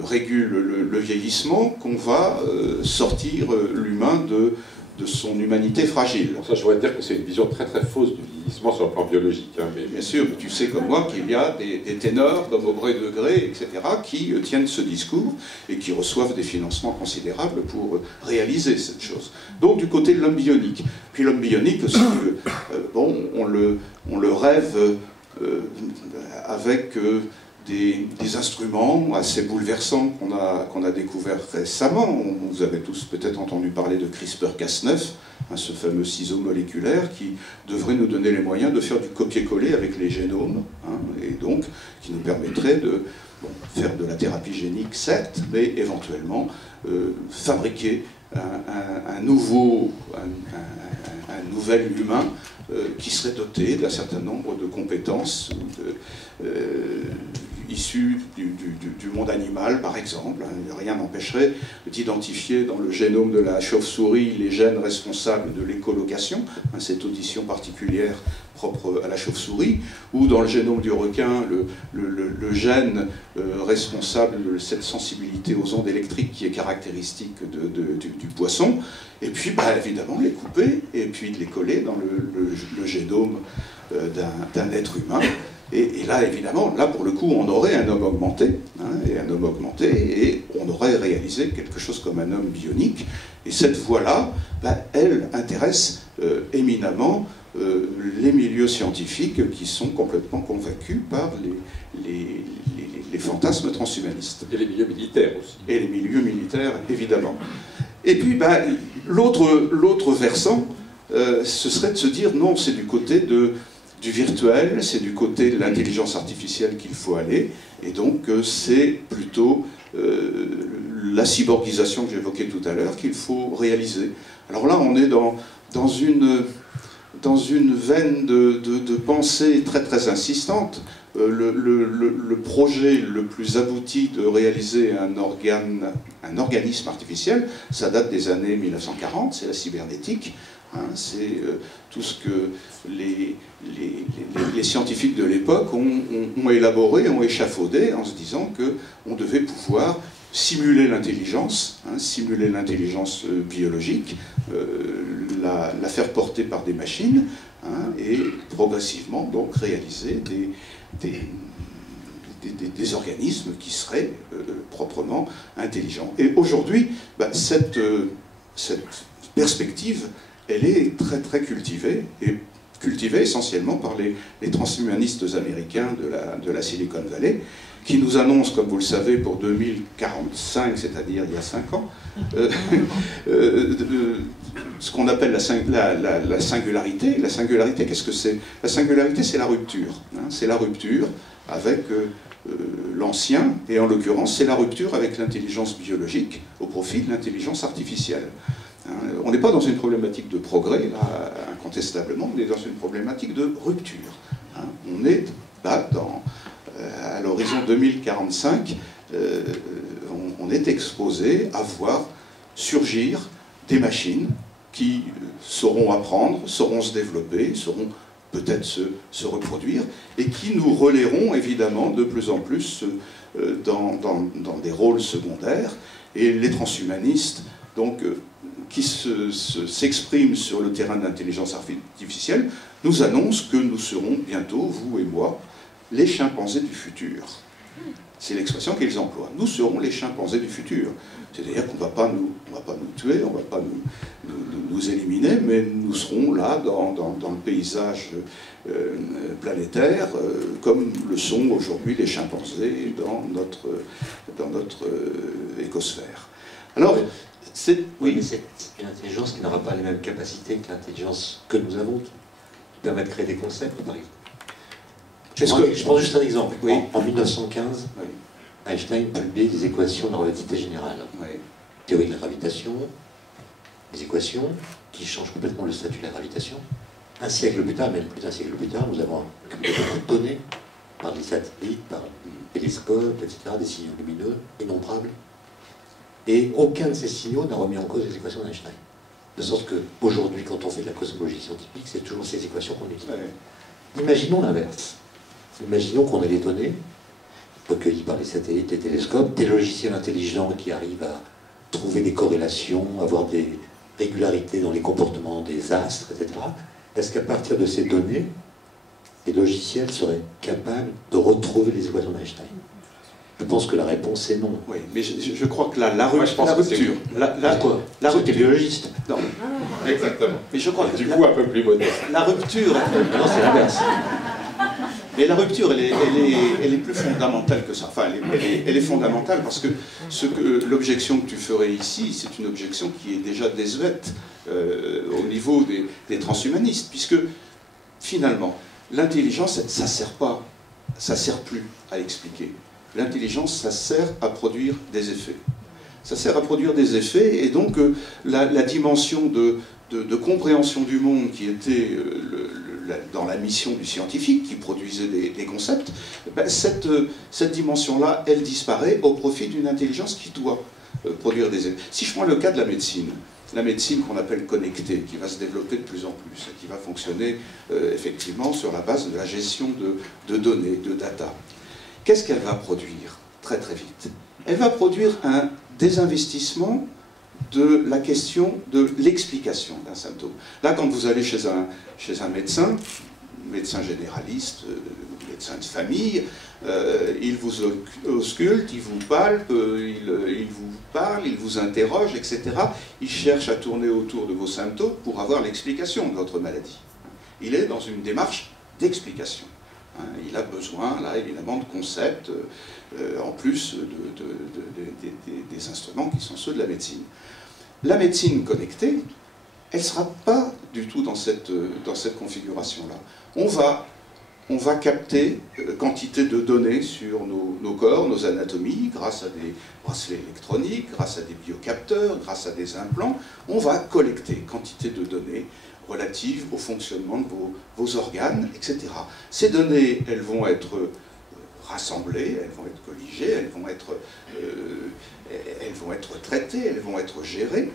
régule le vieillissement qu'on va sortir l'humain de son humanité fragile. Ça, je voudrais dire que c'est une vision très très fausse du vieillissement sur le plan biologique. Mais bien sûr, tu sais comme moi qu'il y a des ténors comme Aubrey de Grey, etc., qui tiennent ce discours et qui reçoivent des financements considérables pour réaliser cette chose. Donc du côté de l'homme bionique. Puis l'homme bionique aussi, on le rêve avec des instruments assez bouleversants qu'on a découverts récemment. Vous avez tous peut-être entendu parler de CRISPR-Cas9, ce fameux ciseau moléculaire qui devrait nous donner les moyens de faire du copier-coller avec les génomes, et donc qui nous permettrait de faire de la thérapie génique, certes, mais éventuellement fabriquer un nouvel humain qui serait doté d'un certain nombre de compétences issus du monde animal, par exemple. Rien n'empêcherait d'identifier dans le génome de la chauve-souris les gènes responsables de l'écholocation, cette audition particulière propre à la chauve-souris, ou dans le génome du requin, le gène responsable de cette sensibilité aux ondes électriques qui est caractéristique du poisson, et puis évidemment les couper, et puis de les coller dans le génome d'un être humain. Et là, évidemment, là pour le coup, on aurait un homme augmenté, et on aurait réalisé quelque chose comme un homme bionique. Et cette voie-là, elle intéresse éminemment les milieux scientifiques qui sont complètement convaincus par les fantasmes transhumanistes. Et les milieux militaires aussi. Et les milieux militaires, évidemment. Et puis, l'autre versant, ce serait de se dire, non, c'est du côté du virtuel, c'est du côté de l'intelligence artificielle qu'il faut aller, et donc c'est plutôt la cyborgisation que j'évoquais tout à l'heure qu'il faut réaliser. Alors là, on est dans une veine de pensée très très insistante. Le projet le plus abouti de réaliser un organisme artificiel, ça date des années 1940, c'est la cybernétique. C'est tout ce que les scientifiques de l'époque ont élaboré, ont échafaudé en se disant qu'on devait pouvoir simuler l'intelligence biologique, la faire porter par des machines, et progressivement donc réaliser des organismes qui seraient proprement intelligents. Et aujourd'hui, cette perspective, elle est très très cultivée, et cultivée essentiellement par les transhumanistes américains de la Silicon Valley, qui nous annoncent, comme vous le savez, pour 2045, c'est-à-dire il y a 5 ans, ce qu'on appelle la singularité. La singularité, qu'est-ce que c'est? La singularité, c'est la rupture. Hein, c'est la rupture avec l'ancien, et en l'occurrence, c'est la rupture avec l'intelligence biologique au profit de l'intelligence artificielle. Hein, on n'est pas dans une problématique de progrès, là, incontestablement, on est dans une problématique de rupture. Hein, on est là, à l'horizon 2045, on est exposé à voir surgir des machines qui sauront apprendre, sauront se développer, sauront peut-être se reproduire, et qui nous relayeront évidemment de plus en plus dans des rôles secondaires. Et les transhumanistes, donc, qui s'expriment sur le terrain de l'intelligence artificielle, nous annoncent que nous serons bientôt, vous et moi, les chimpanzés du futur. C'est l'expression qu'ils emploient. Nous serons les chimpanzés du futur. C'est-à-dire qu'on ne va pas nous tuer, on ne va pas nous éliminer, mais nous serons là dans le paysage planétaire, comme le sont aujourd'hui les chimpanzés dans notre écosphère. Alors, oui, mais c'est une intelligence qui n'aura pas les mêmes capacités que l'intelligence que nous avons, qui permet de créer des concepts, par exemple. Je prends juste un exemple. Oui. En 1915, oui, Einstein publie des équations de relativité générale. Oui. Théorie de la gravitation, des équations qui changent complètement le statut de la gravitation. Un siècle plus tard, même plus d'un siècle plus tard, nous avons accumulé beaucoup de données par des satellites, par des télescopes, etc., des signaux lumineux innombrables. Et aucun de ces signaux n'a remis en cause les équations d'Einstein. De sorte qu'aujourd'hui, quand on fait de la cosmologie scientifique, c'est toujours ces équations qu'on utilise. Oui. Imaginons l'inverse. Imaginons qu'on ait des données recueillies par les satellites et télescopes, des logiciels intelligents qui arrivent à trouver des corrélations, avoir des régularités dans les comportements des astres, etc. Est-ce qu'à partir de ces données, les logiciels seraient capables de retrouver les équations d'Einstein? Je pense que la réponse est non. Oui, mais je crois que la rupture... La rupture biologiste. Non. Exactement. Mais je crois que du coup un peu plus modeste. La rupture... Non, c'est l'inverse. Mais la rupture, elle est plus fondamentale que ça. Enfin, elle est fondamentale parce que l'objection que tu ferais ici, c'est une objection qui est déjà désuète au niveau des transhumanistes, puisque finalement, l'intelligence, ça sert plus à expliquer. L'intelligence, ça sert à produire des effets. Ça sert à produire des effets, et donc la dimension de compréhension du monde qui était dans la mission du scientifique, qui produisait des concepts, ben cette dimension-là, elle disparaît au profit d'une intelligence qui doit produire des effets. Si je prends le cas de la médecine qu'on appelle connectée, qui va se développer de plus en plus, et qui va fonctionner effectivement sur la base de la gestion de données, de data, qu'est-ce qu'elle va produire très très vite? Elle va produire un désinvestissement de la question de l'explication d'un symptôme. Là, quand vous allez chez un médecin généraliste, médecin de famille, il vous ausculte, il vous palpe, il vous parle, il vous interroge, etc. Il cherche à tourner autour de vos symptômes pour avoir l'explication de votre maladie. Il est dans une démarche d'explication. Il a besoin, là, évidemment, de concepts, en plus des instruments qui sont ceux de la médecine. La médecine connectée, elle ne sera pas du tout dans cette configuration-là. On va capter quantité de données sur nos corps, nos anatomies, grâce à des bracelets électroniques, grâce à des biocapteurs, grâce à des implants. On va collecter quantité de données relatives au fonctionnement de vos organes, etc. Ces données, elles vont être rassemblées, elles vont être colligées, elles vont être traitées, elles vont être gérées,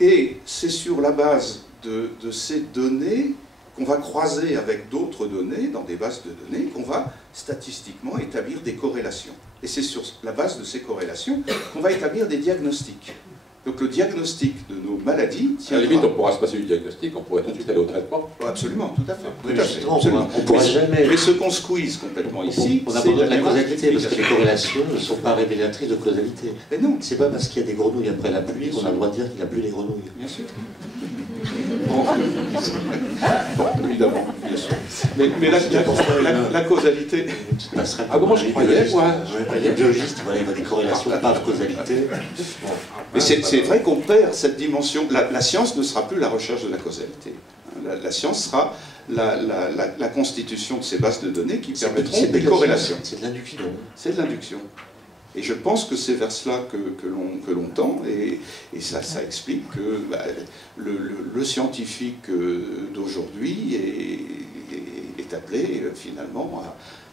et c'est sur la base de ces données qu'on va croiser avec d'autres données, dans des bases de données, qu'on va statistiquement établir des corrélations. Et c'est sur la base de ces corrélations qu'on va établir des diagnostics. Donc le diagnostic de nos maladies... À la limite, on pourra se passer du diagnostic, on pourrait tout de suite aller au traitement. Absolument, tout à fait. Oui, tout à fait, on pourra jamais... Mais ce qu'on squeeze complètement ici, on abandonne la causalité, parce que les corrélations ne sont pas révélatrices de causalité. Mais non. C'est pas parce qu'il y a des grenouilles après la pluie qu'on a le droit de dire qu'il n'y a plus les grenouilles. Bien sûr. Bon, évidemment. bien sûr. Mais la causalité... Ah bon, je croyais, moi. Les biologistes, voilà, il y a des corrélations par causalité. Mais c'est vrai qu'on perd cette dimension. La science ne sera plus la recherche de la causalité. La science sera la constitution de ces bases de données qui permettront des corrélations. C'est de l'induction. C'est de l'induction. Et je pense que c'est vers cela que l'on tend, et ça explique que le scientifique d'aujourd'hui est appelé finalement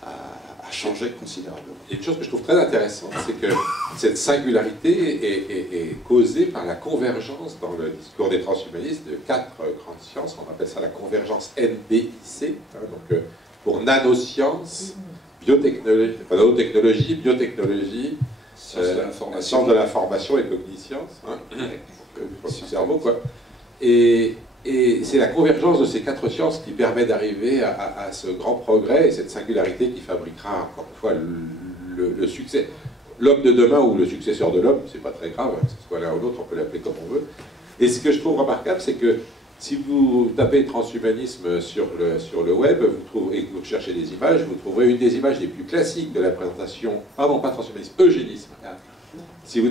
à changer considérablement. Et une chose que je trouve très intéressante, c'est que cette singularité est causée par la convergence dans le discours des transhumanistes de 4 grandes sciences. On appelle ça la convergence NBIC, hein, donc pour nanosciences, nanotechnologie, biotechnologie, sciences de l'information et cogniscience, hein, du cerveau, quoi. Et c'est la convergence de ces 4 sciences qui permet d'arriver à ce grand progrès et cette singularité qui fabriquera, encore une fois, le succès. L'homme de demain ou le successeur de l'homme, c'est pas très grave, que ce soit l'un ou l'autre, on peut l'appeler comme on veut. Et ce que je trouve remarquable, c'est que si vous tapez transhumanisme sur le web, et que vous cherchez des images, vous trouverez une des images les plus classiques de la présentation, pardon, pas transhumanisme, eugénisme. Si vous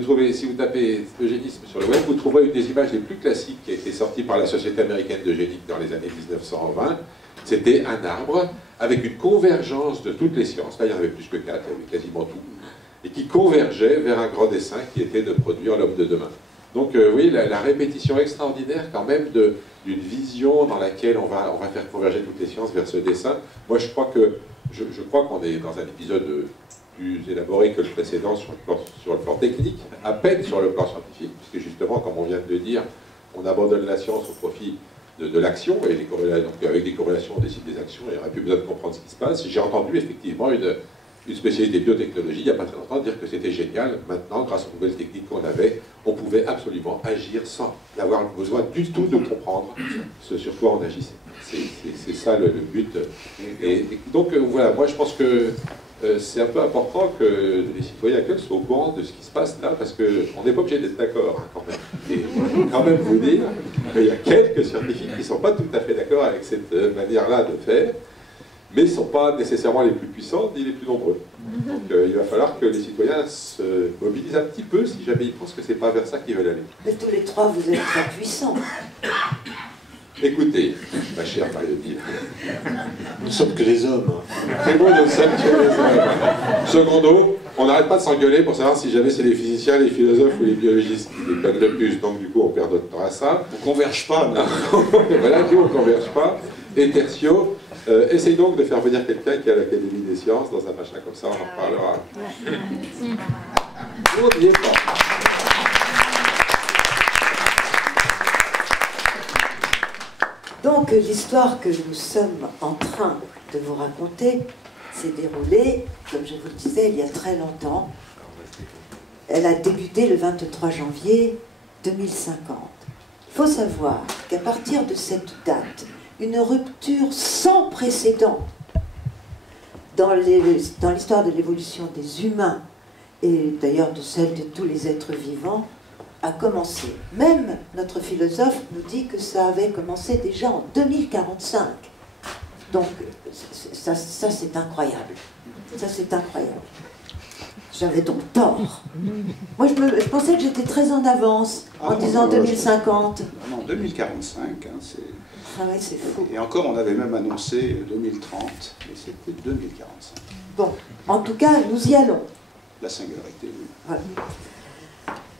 tapez eugénisme sur le web, vous trouverez une des images les plus classiques qui a été sortie par la Société américaine d'eugénique dans les années 1920. C'était un arbre avec une convergence de toutes les sciences, là il y en avait plus que 4, il y avait quasiment tout, et qui convergeait vers un grand dessein qui était de produire l'homme de demain. Donc oui, la répétition extraordinaire quand même d'une vision dans laquelle on va faire converger toutes les sciences vers ce dessin. Moi je crois qu'on est dans un épisode plus élaboré que le précédent sur le plan technique, à peine sur le plan scientifique, puisque justement, comme on vient de le dire, on abandonne la science au profit de l'action, et donc avec des corrélations on décide des actions, et il n'y aurait plus besoin de comprendre ce qui se passe. J'ai entendu effectivement une spécialité biotechnologie, il n'y a pas très longtemps, dire que c'était génial. Maintenant, grâce aux nouvelles techniques qu'on avait, on pouvait absolument agir sans avoir besoin du tout de comprendre ce sur quoi on agissait. C'est ça le but. Et donc voilà, moi je pense que c'est un peu important que les citoyens actuels soient au courant de ce qui se passe là, parce qu'on n'est pas obligé d'être d'accord, hein, quand même. Et quand même vous dire qu'il y a quelques scientifiques qui ne sont pas tout à fait d'accord avec cette manière-là de faire, mais ne sont pas nécessairement les plus puissants ni les plus nombreux. Donc il va falloir que les citoyens se mobilisent un petit peu si jamais ils pensent que c'est pas vers ça qu'ils veulent aller. Mais tous les trois, vous êtes très puissants. Écoutez, ma chère Marie-Odile, Nous ne sommes que des hommes. c'est bon, nous sommes que les hommes. Secondo, on n'arrête pas de s'engueuler pour savoir si jamais c'est les physiciens, les philosophes ou les biologistes qui déconnent le plus. Donc du coup, on perd notre temps à ça. On ne converge pas, non. Voilà, nous, on ne converge pas. Et tertio, essaye donc de faire venir quelqu'un qui est à l'Académie des sciences, dans un machin comme ça, on en reparlera. On n'y est pas. Donc l'histoire que nous sommes en train de vous raconter s'est déroulée, comme je vous le disais, il y a très longtemps. Elle a débuté le 23 janvier 2050. Il faut savoir qu'à partir de cette date, une rupture sans précédent dans l'histoire de l'évolution des humains et d'ailleurs de celle de tous les êtres vivants a commencé. Même notre philosophe nous dit que ça avait commencé déjà en 2045. Donc ça c'est incroyable. Ça c'est incroyable. J'avais donc tort. Moi je pensais que j'étais très en avance en disant 2050. Non, 2045, hein, c'est... Ah ouais, c'est fou. Et encore, on avait même annoncé 2030, et c'était 2045. Bon, en tout cas, nous y allons. La singularité, oui. Voilà.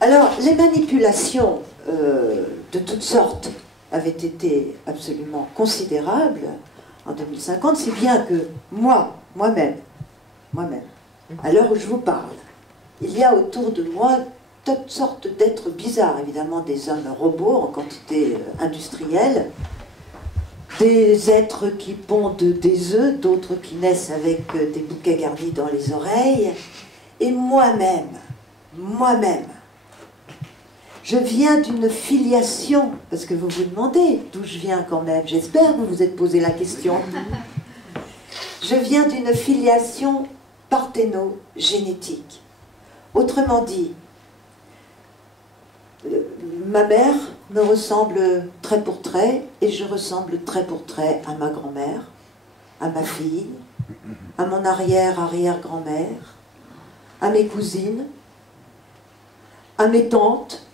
Alors, les manipulations de toutes sortes avaient été absolument considérables en 2050, si bien que moi-même, à l'heure où je vous parle, il y a autour de moi toutes sortes d'êtres bizarres, évidemment des hommes robots en quantité industrielle, des êtres qui pondent des œufs, d'autres qui naissent avec des bouquets garnis dans les oreilles, et moi-même, je viens d'une filiation, parce que vous vous demandez d'où je viens quand même, j'espère que vous vous êtes posé la question. Je viens d'une filiation parthéno-génétique. Autrement dit, ma mère me ressemble trait pour trait, et je ressemble trait pour trait à ma grand-mère. à ma fille, à mon arrière-arrière-grand-mère, à mes cousines, à mes tantes,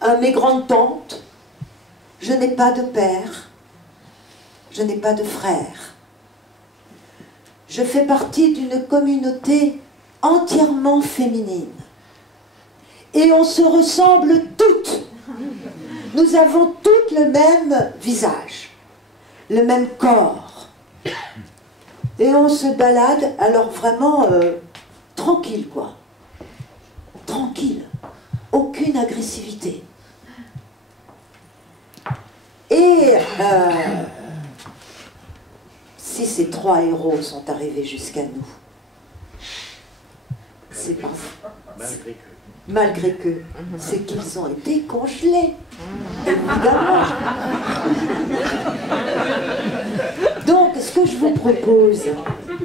à mes grandes-tantes. Je n'ai pas de père, je n'ai pas de frère. Je fais partie d'une communauté entièrement féminine. Et on se ressemble toutes. Nous avons toutes le même visage, le même corps. Et on se balade, alors vraiment tranquille, quoi. Tranquille. Aucune agressivité. Et si ces trois héros sont arrivés jusqu'à nous, c'est parce malgré que c'est qu'ils ont été congelés, évidemment. Donc, ce que je vous propose,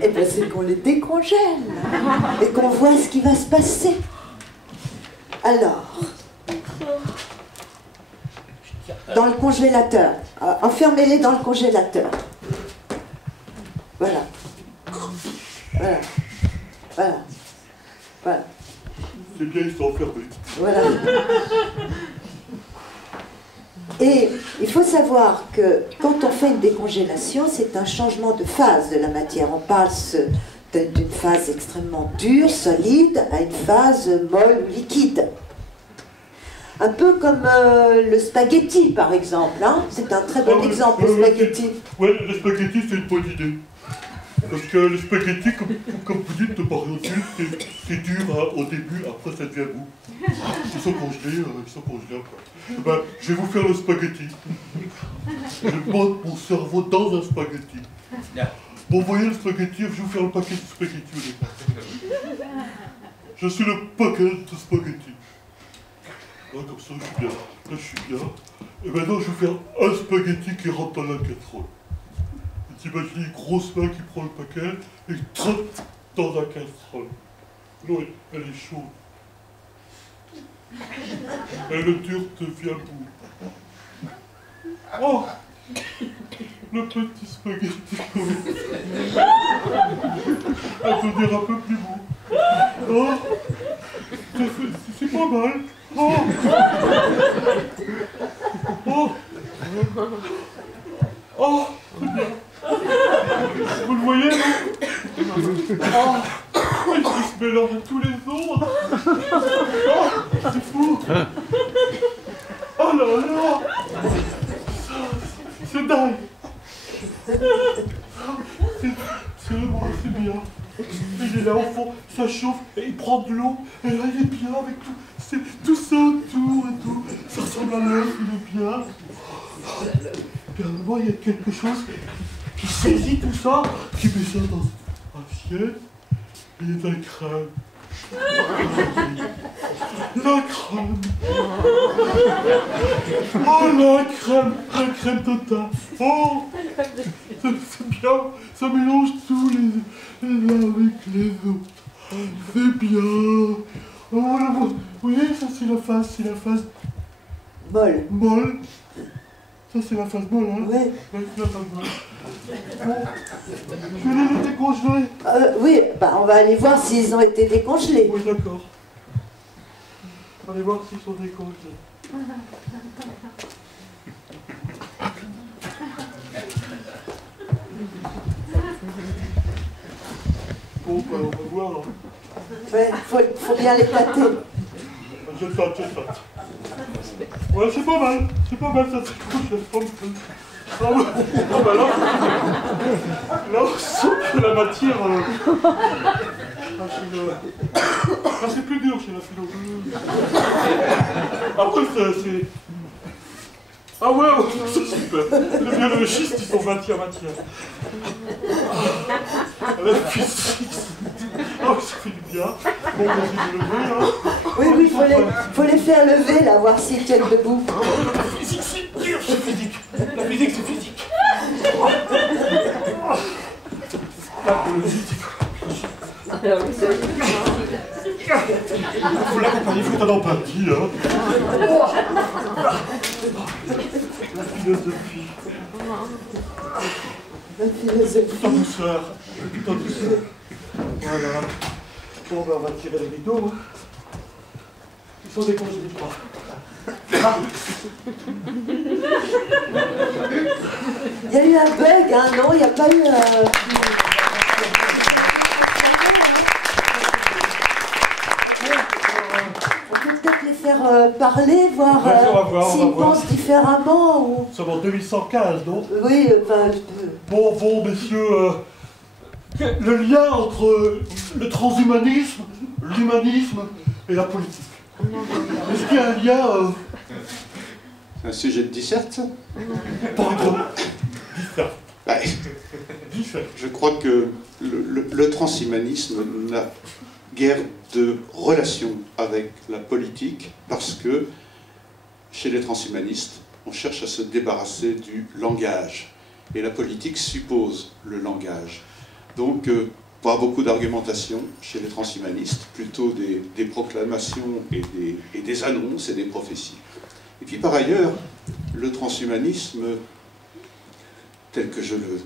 eh ben, c'est qu'on les décongèle et qu'on voit ce qui va se passer. Alors, dans le congélateur, enfermez-les dans le congélateur. Voilà. Voilà. Voilà. Voilà. C'est bien, ils sont enfermés. Voilà. Et il faut savoir que quand on fait une décongélation, c'est un changement de phase de la matière. On passe d'une phase extrêmement dure, solide, à une phase molle ou liquide. Un peu comme le spaghetti, par exemple. Hein. C'est un très bon exemple, le spaghetti. Oui, le spaghetti, c'est une bonne idée. Parce que le spaghetti, comme vous dites, par exemple, c'est dur au début, après ça devient mou. Ils sont congelés quoi. Ben, je vais vous faire le spaghetti. Je monte mon cerveau dans un spaghetti. Bon, vous voyez le spaghetti, je vais vous faire le paquet de spaghetti au départ. Je suis le paquet de spaghetti. Là, comme ça, je suis bien. Là, je suis bien. Et maintenant, je vais faire un spaghetti qui rentre dans la casserole. T'imagines une grosse main qui prend le paquet et qui trotte dans la casserole. L'eau, elle est chaude. Et le dur devient mou. Oh! Le petit spaghetti à devenir un peu plus mou. Oh! C'est pas mal. Oh! Oh! Oh! Très bien. Vous le voyez, non? Oh, il se mélange à tous les autres. Oh, c'est fou. Oh là là. C'est dingue. C'est bien. Il est là au fond, ça chauffe, et il prend de l'eau, et là il est bien avec tout. Tout ça autour et tout. Ça ressemble à l'œuf, il est bien. Puis à un moment, il y a quelque chose qui saisit tout ça, qui met ça dans un assiette, et il y a de la crème. La crème. Oh, la crème totale. Oh, c'est bien, ça mélange tous les uns avec les autres. C'est bien. Oh, là, vous voyez, ça c'est la phase molle. Molle. Ça c'est la phase molle, hein? Oui. C'est la phase molle. Je vais les décongeler. Oui, bah, on va aller voir s'ils ont été décongelés. Oui, d'accord. On va aller voir s'ils sont décongelés. Bon, bah, on va voir. Ouais, faut bien les tâter. Je tâte. Ouais, c'est pas mal, ça se décongèle. Ah ouais. Ah bah là, on sent que la matière... c'est plus dur chez la philo. Après, c'est... Ah ouais, c'est super. Les biologistes, ils sont matière. La physique. Oh, ça fait du bien. Bon, on va se lever, là. Oui, faut les faire lever, là, voir s'ils tiennent debout. La physique, c'est dur, c'est physique. La physique, c'est physique. La biologie, il faut l'accompagner, il faut être en empathie, hein. La philosophie. La philosophie. Tout en douceur. Tout en douceur. Voilà. Bon, ben, on va tirer les rideaux. Ils sont décongelés, je crois. Ah. Il y a eu un bug, hein, non? Il n'y a pas eu... On peut peut-être les faire parler, voir Ouais, on va voir, s'ils on va voir. pensent différemment ou... Nous sommes en 2115, non? Oui, enfin, je peux... Bon, messieurs, le lien entre le transhumanisme, l'humanisme et la politique. Est-ce qu'il y a un lien C'est un sujet de disserte. par exemple, différent? Ouais. Je crois que le transhumanisme n'a guère de relation avec la politique parce que chez les transhumanistes, on cherche à se débarrasser du langage. Et la politique suppose le langage. Donc, pas beaucoup d'argumentation chez les transhumanistes, plutôt des proclamations et des annonces et des prophéties. Et puis par ailleurs, le transhumanisme, tel que je le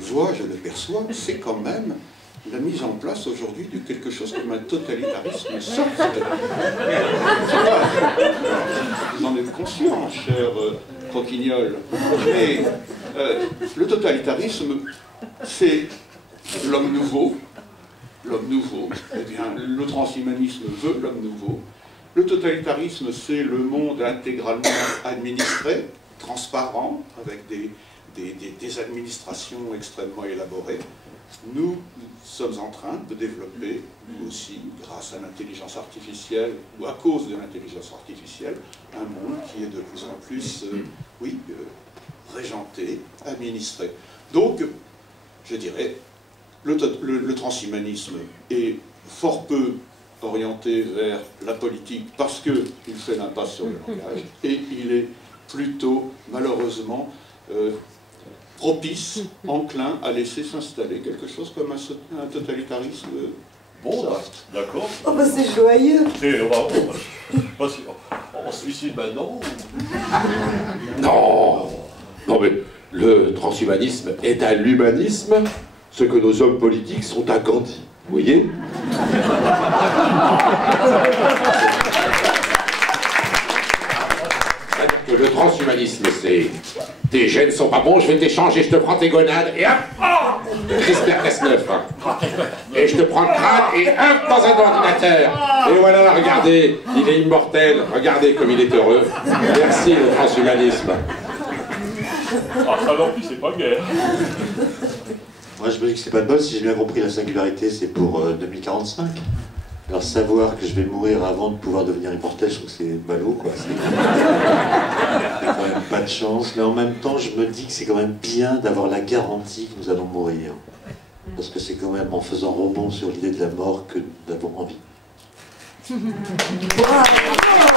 vois, je le perçois, c'est quand même la mise en place aujourd'hui de quelque chose comme un totalitarisme sorcier. Vous en êtes conscient, cher Croquignol, mais le totalitarisme, c'est l'homme nouveau. L'homme nouveau, eh bien, le transhumanisme veut l'homme nouveau. Le totalitarisme, c'est le monde intégralement administré, transparent, avec des administrations extrêmement élaborées. Nous sommes en train de développer, nous aussi, grâce à l'intelligence artificielle, ou à cause de l'intelligence artificielle, un monde qui est de plus en plus, régenté, administré. Donc, je dirais, le transhumanisme est fort peu orienté vers la politique parce qu'il fait l'impasse sur le langage, et il est plutôt, malheureusement, propice, enclin à laisser s'installer quelque chose comme un totalitarisme. Bon, d'accord. Oh bah c'est joyeux. On se suicide maintenant? Non, non mais le transhumanisme est à l'humanisme ce que nos hommes politiques sont à Gandhi. Vous voyez? Le transhumanisme, c'est tes gènes sont pas bons, je vais t'échanger, je te prends tes gonades et hop, oh, CRISPR-Cas9. Et je te prends le crâne et hop, dans un ordinateur. Et voilà, regardez, il est immortel, regardez comme il est heureux. Merci le transhumanisme. Ah, ça non plus, c'est pas guère. Moi, je me dis que c'est pas de bol. Si j'ai bien compris, la singularité, c'est pour 2045. Alors, savoir que je vais mourir avant de pouvoir devenir immortel, je trouve que c'est ballot, quoi. C'est quand même pas de chance. Mais en même temps, je me dis que c'est quand même bien d'avoir la garantie que nous allons mourir. Parce que c'est quand même en faisant rebond sur l'idée de la mort que nous avons envie. Bravo.